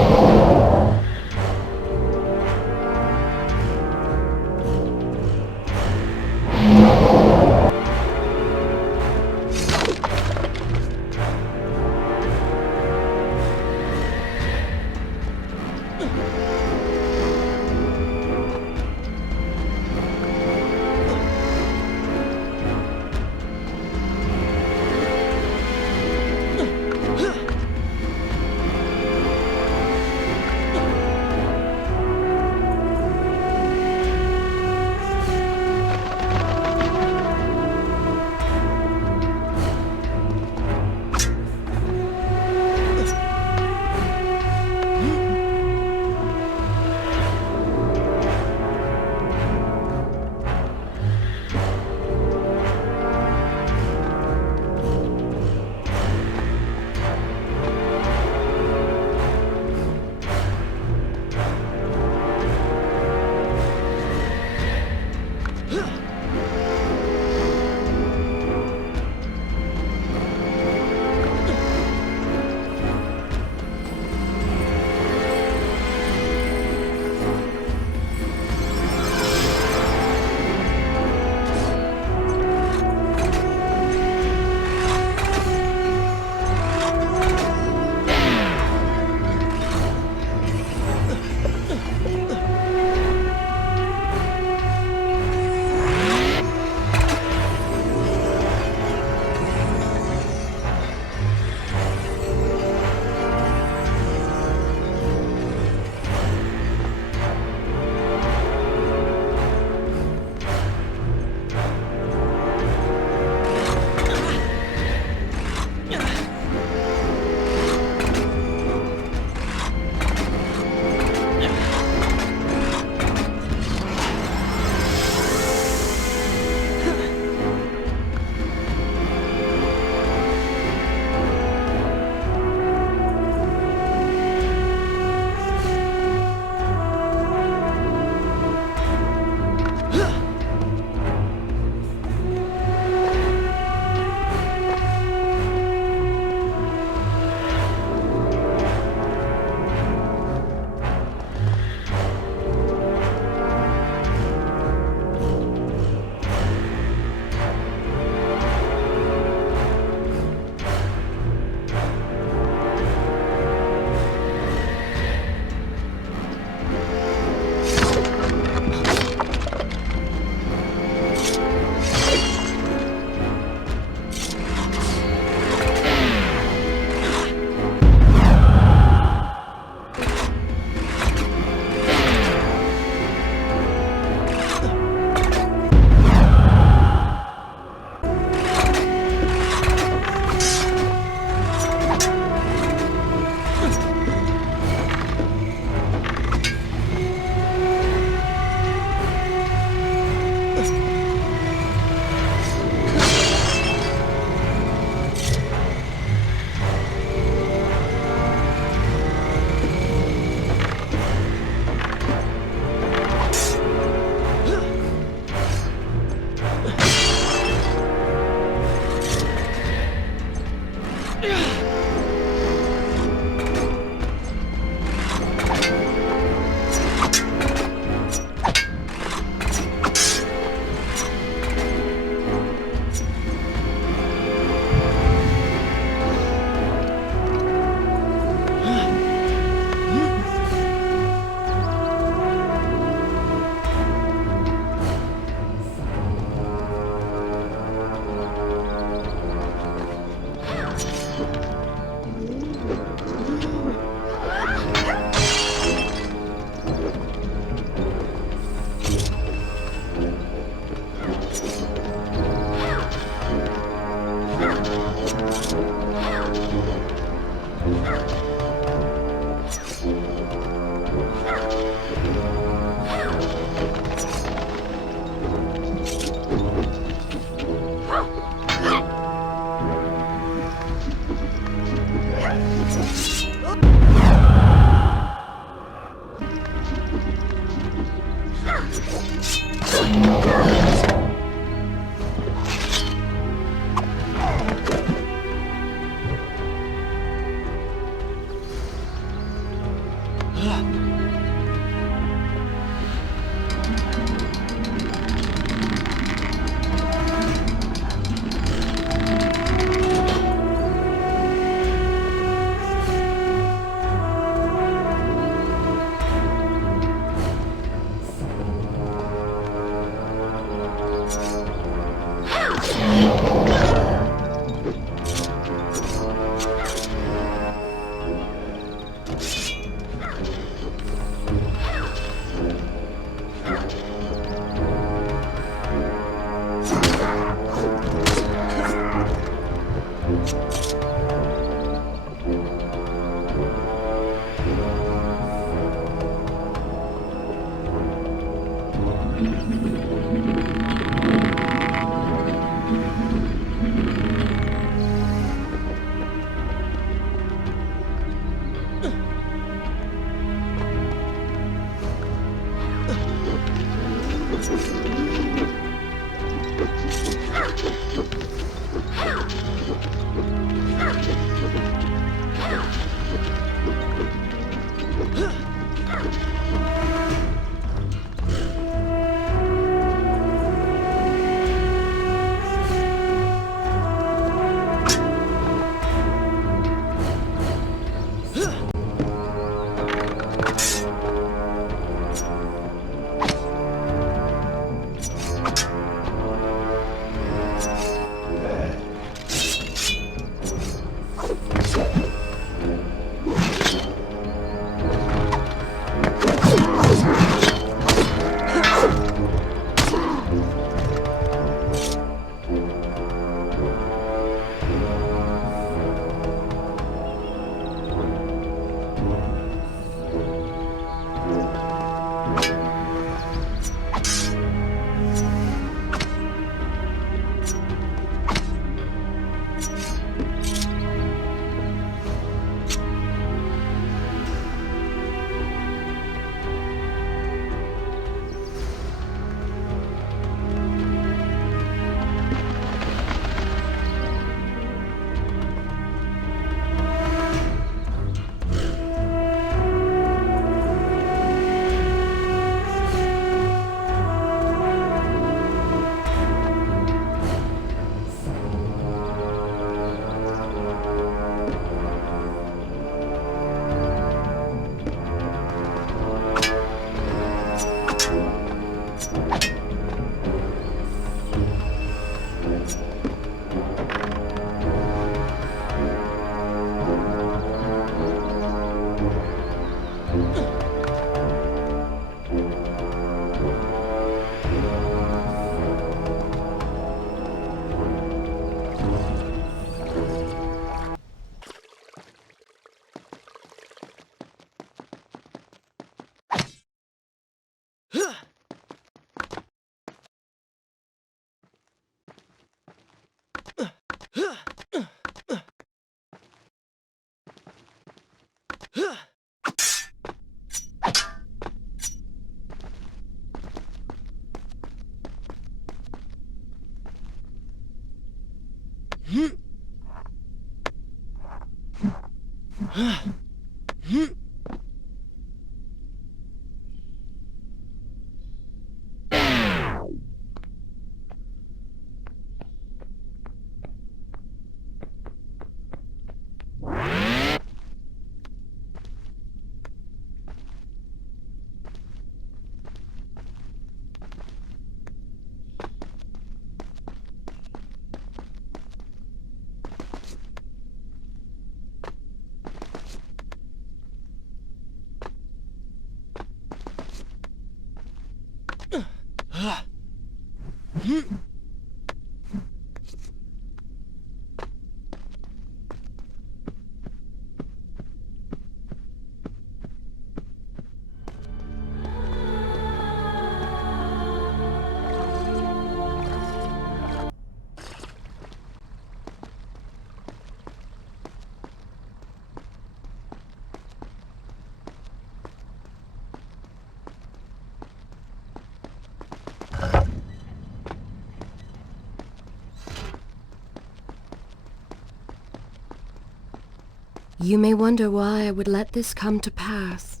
You may wonder why I would let this come to pass.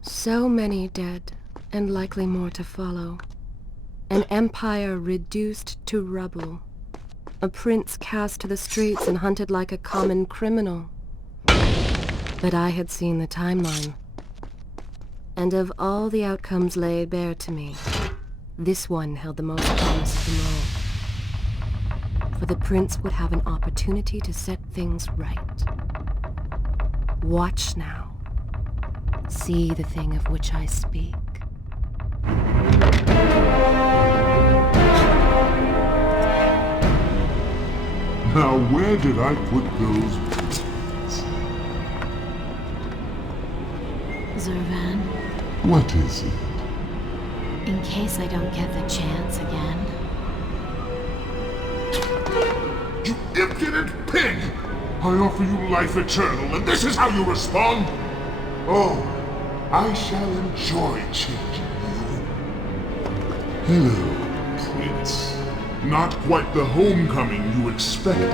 So many dead, and likely more to follow. An empire reduced to rubble. A prince cast to the streets and hunted like a common criminal. But I had seen the timeline. And of all the outcomes laid bare to me, this one held the most promise of them all. For the prince would have an opportunity to set things right. Watch now. See the thing of which I speak. Now where did I put those beads? Zervan. What is it? In case I don't get the chance again. You impudent pig! I offer you life eternal, and this is how you respond? Oh, I shall enjoy changing you. Hello, Prince. Not quite the homecoming you expected.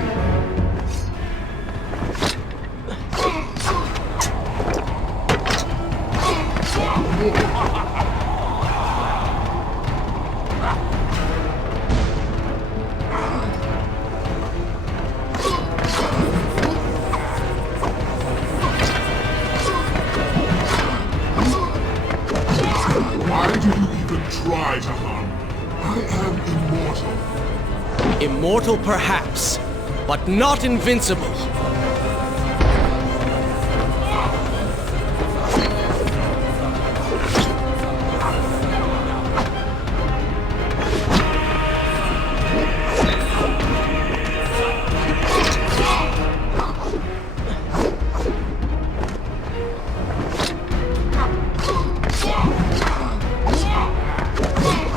Why do you even try to harm me? I am immortal. Immortal perhaps, but not invincible.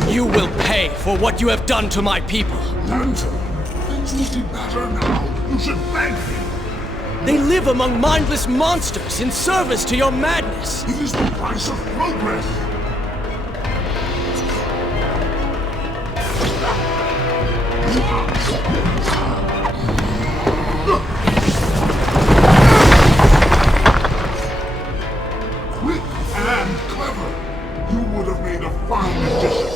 You will pay for what you have done to my people. Lantern, things will be better now. You should thank me. They live among mindless monsters in service to your madness. It is the price of progress. Quick and clever. You would have made a fine addition.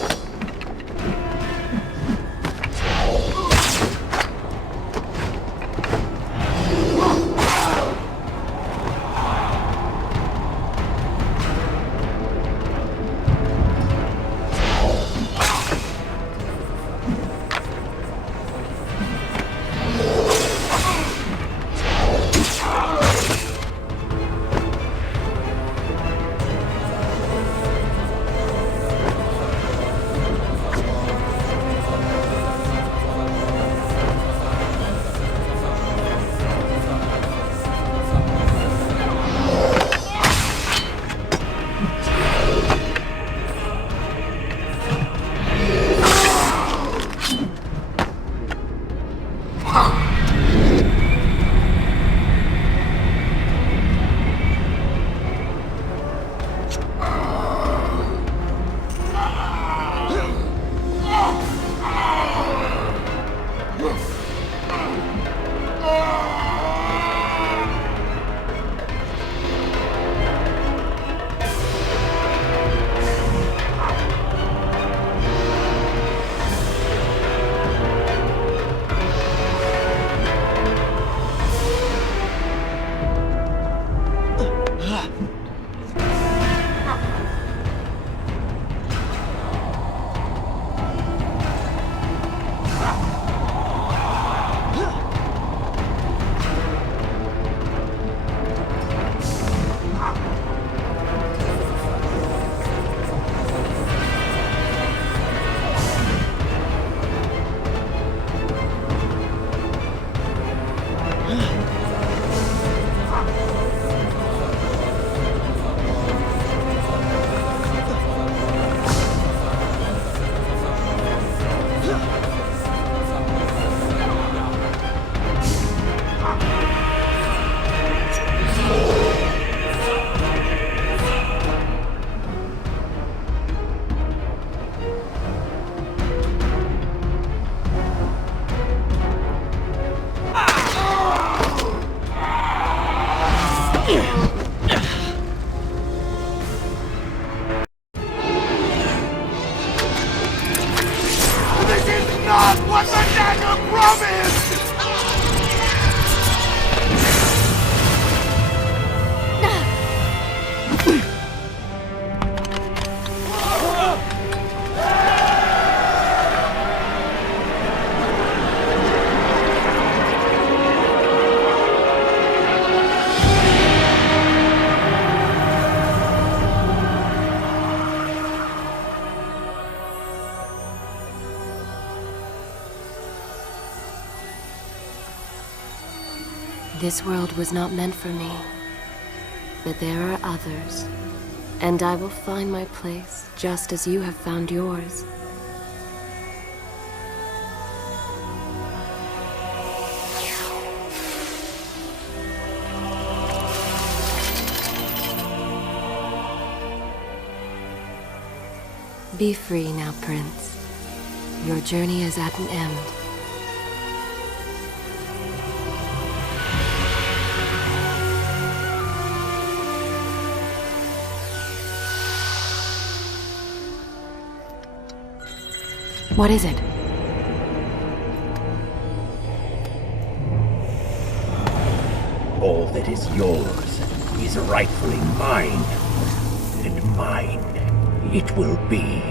This world was not meant for me, but there are others. And I will find my place just as you have found yours. Be free now, Prince. Your journey is at an end. What is it? All that is yours is rightfully mine, and mine it will be.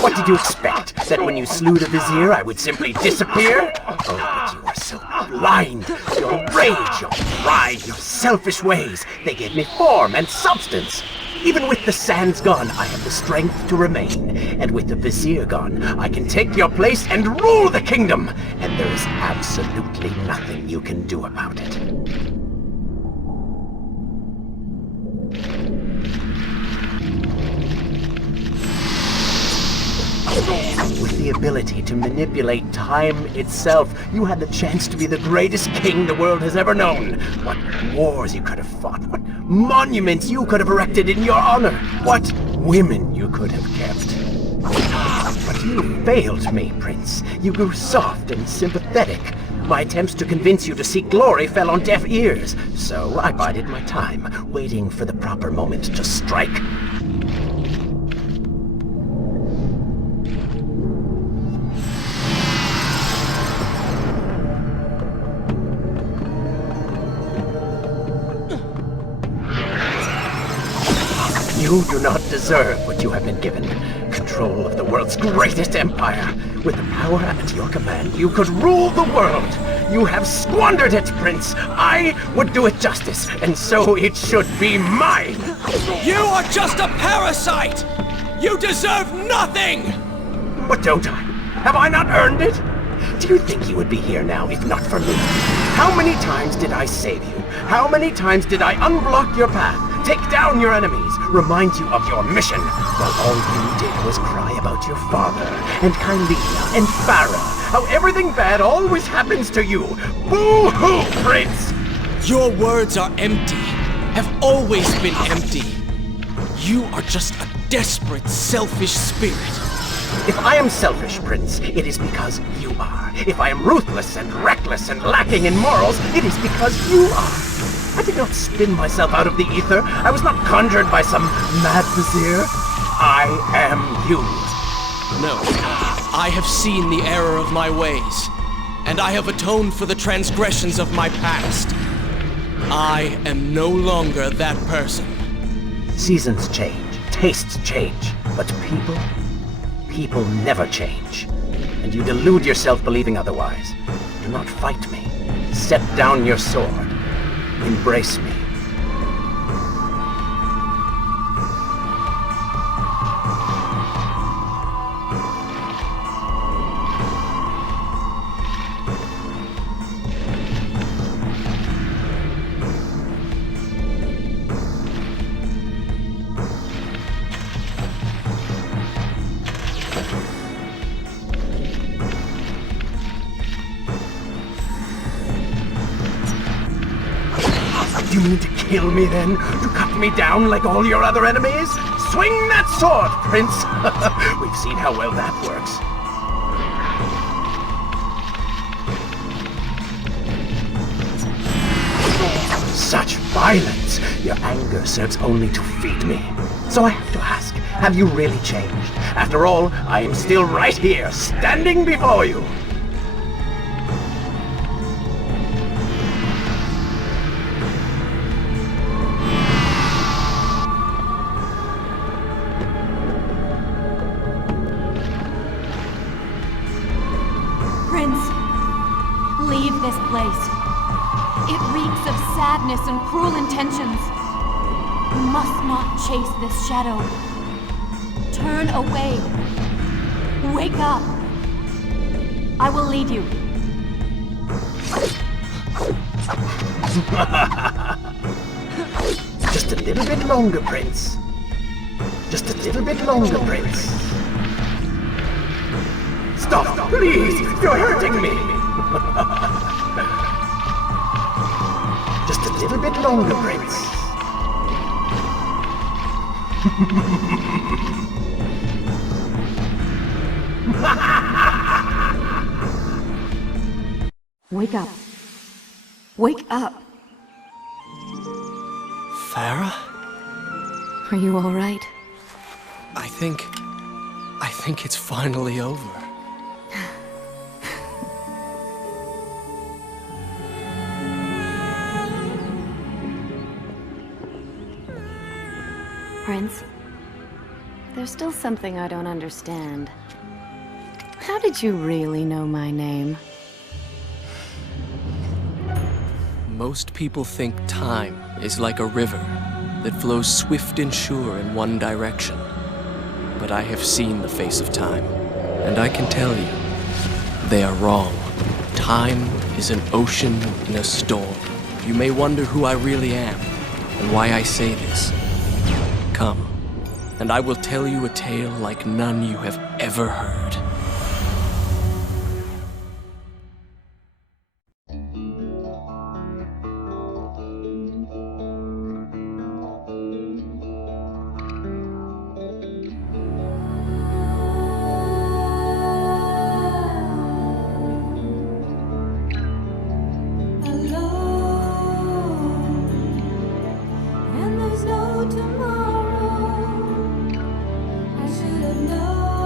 What did you expect? That when you slew the Vizier, I would simply disappear? Oh, but you are so blind. Your rage, your pride, your selfish ways, they gave me form and substance. Even with the sands gone, I have the strength to remain. And with the Vizier gone, I can take your place and rule the kingdom. And there is absolutely nothing you can do about it. With the ability to manipulate time itself, you had the chance to be the greatest king the world has ever known. What wars you could have fought, what monuments you could have erected in your honor, what women you could have kept. But you failed me, Prince. You grew soft and sympathetic. My attempts to convince you to seek glory fell on deaf ears, so I bided my time, waiting for the proper moment to strike. You do not deserve what you have been given. Control of the world's greatest empire. With the power at your command, you could rule the world. You have squandered it, Prince. I would do it justice, and so it should be mine. You are just a parasite! You deserve nothing! But don't I? Have I not earned it? Do you think you would be here now if not for me? How many times did I save you? How many times did I unblock your path? Take down your enemies, remind you of your mission, while all you did was cry about your father, and Kylina, and Farah, how everything bad always happens to you. Boo-hoo, Prince! Your words are empty, have always been empty. You are just a desperate, selfish spirit. If I am selfish, Prince, it is because you are. If I am ruthless and reckless and lacking in morals, it is because you are. I did not spin myself out of the ether. I was not conjured by some mad vizier. I am you. No, I have seen the error of my ways, and I have atoned for the transgressions of my past. I am no longer that person. Seasons change, tastes change, but people never change. And you delude yourself believing otherwise. Do not fight me. Set down your sword. Embrace me. You mean to kill me then? To cut me down like all your other enemies? Swing that sword, Prince! We've seen how well that works. Such violence! Your anger serves only to feed me. So I have to ask, have you really changed? After all, I am still right here, standing before you. Leave this place. It reeks of sadness and cruel intentions. You must not chase this shadow. Turn away. Wake up. I will lead you. Just a little bit longer, Prince. Just a little bit longer, Prince. Stop, please! You're hurting me! Just a little bit longer, Prince. Wake up. Wake up. Farah? Are you all right? I think it's finally over. Prince, there's still something I don't understand. How did you really know my name? Most people think time is like a river that flows swift and sure in one direction. But I have seen the face of time, and I can tell you, they are wrong. Time is an ocean in a storm. You may wonder who I really am, and why I say this. Come, and I will tell you a tale like none you have ever heard.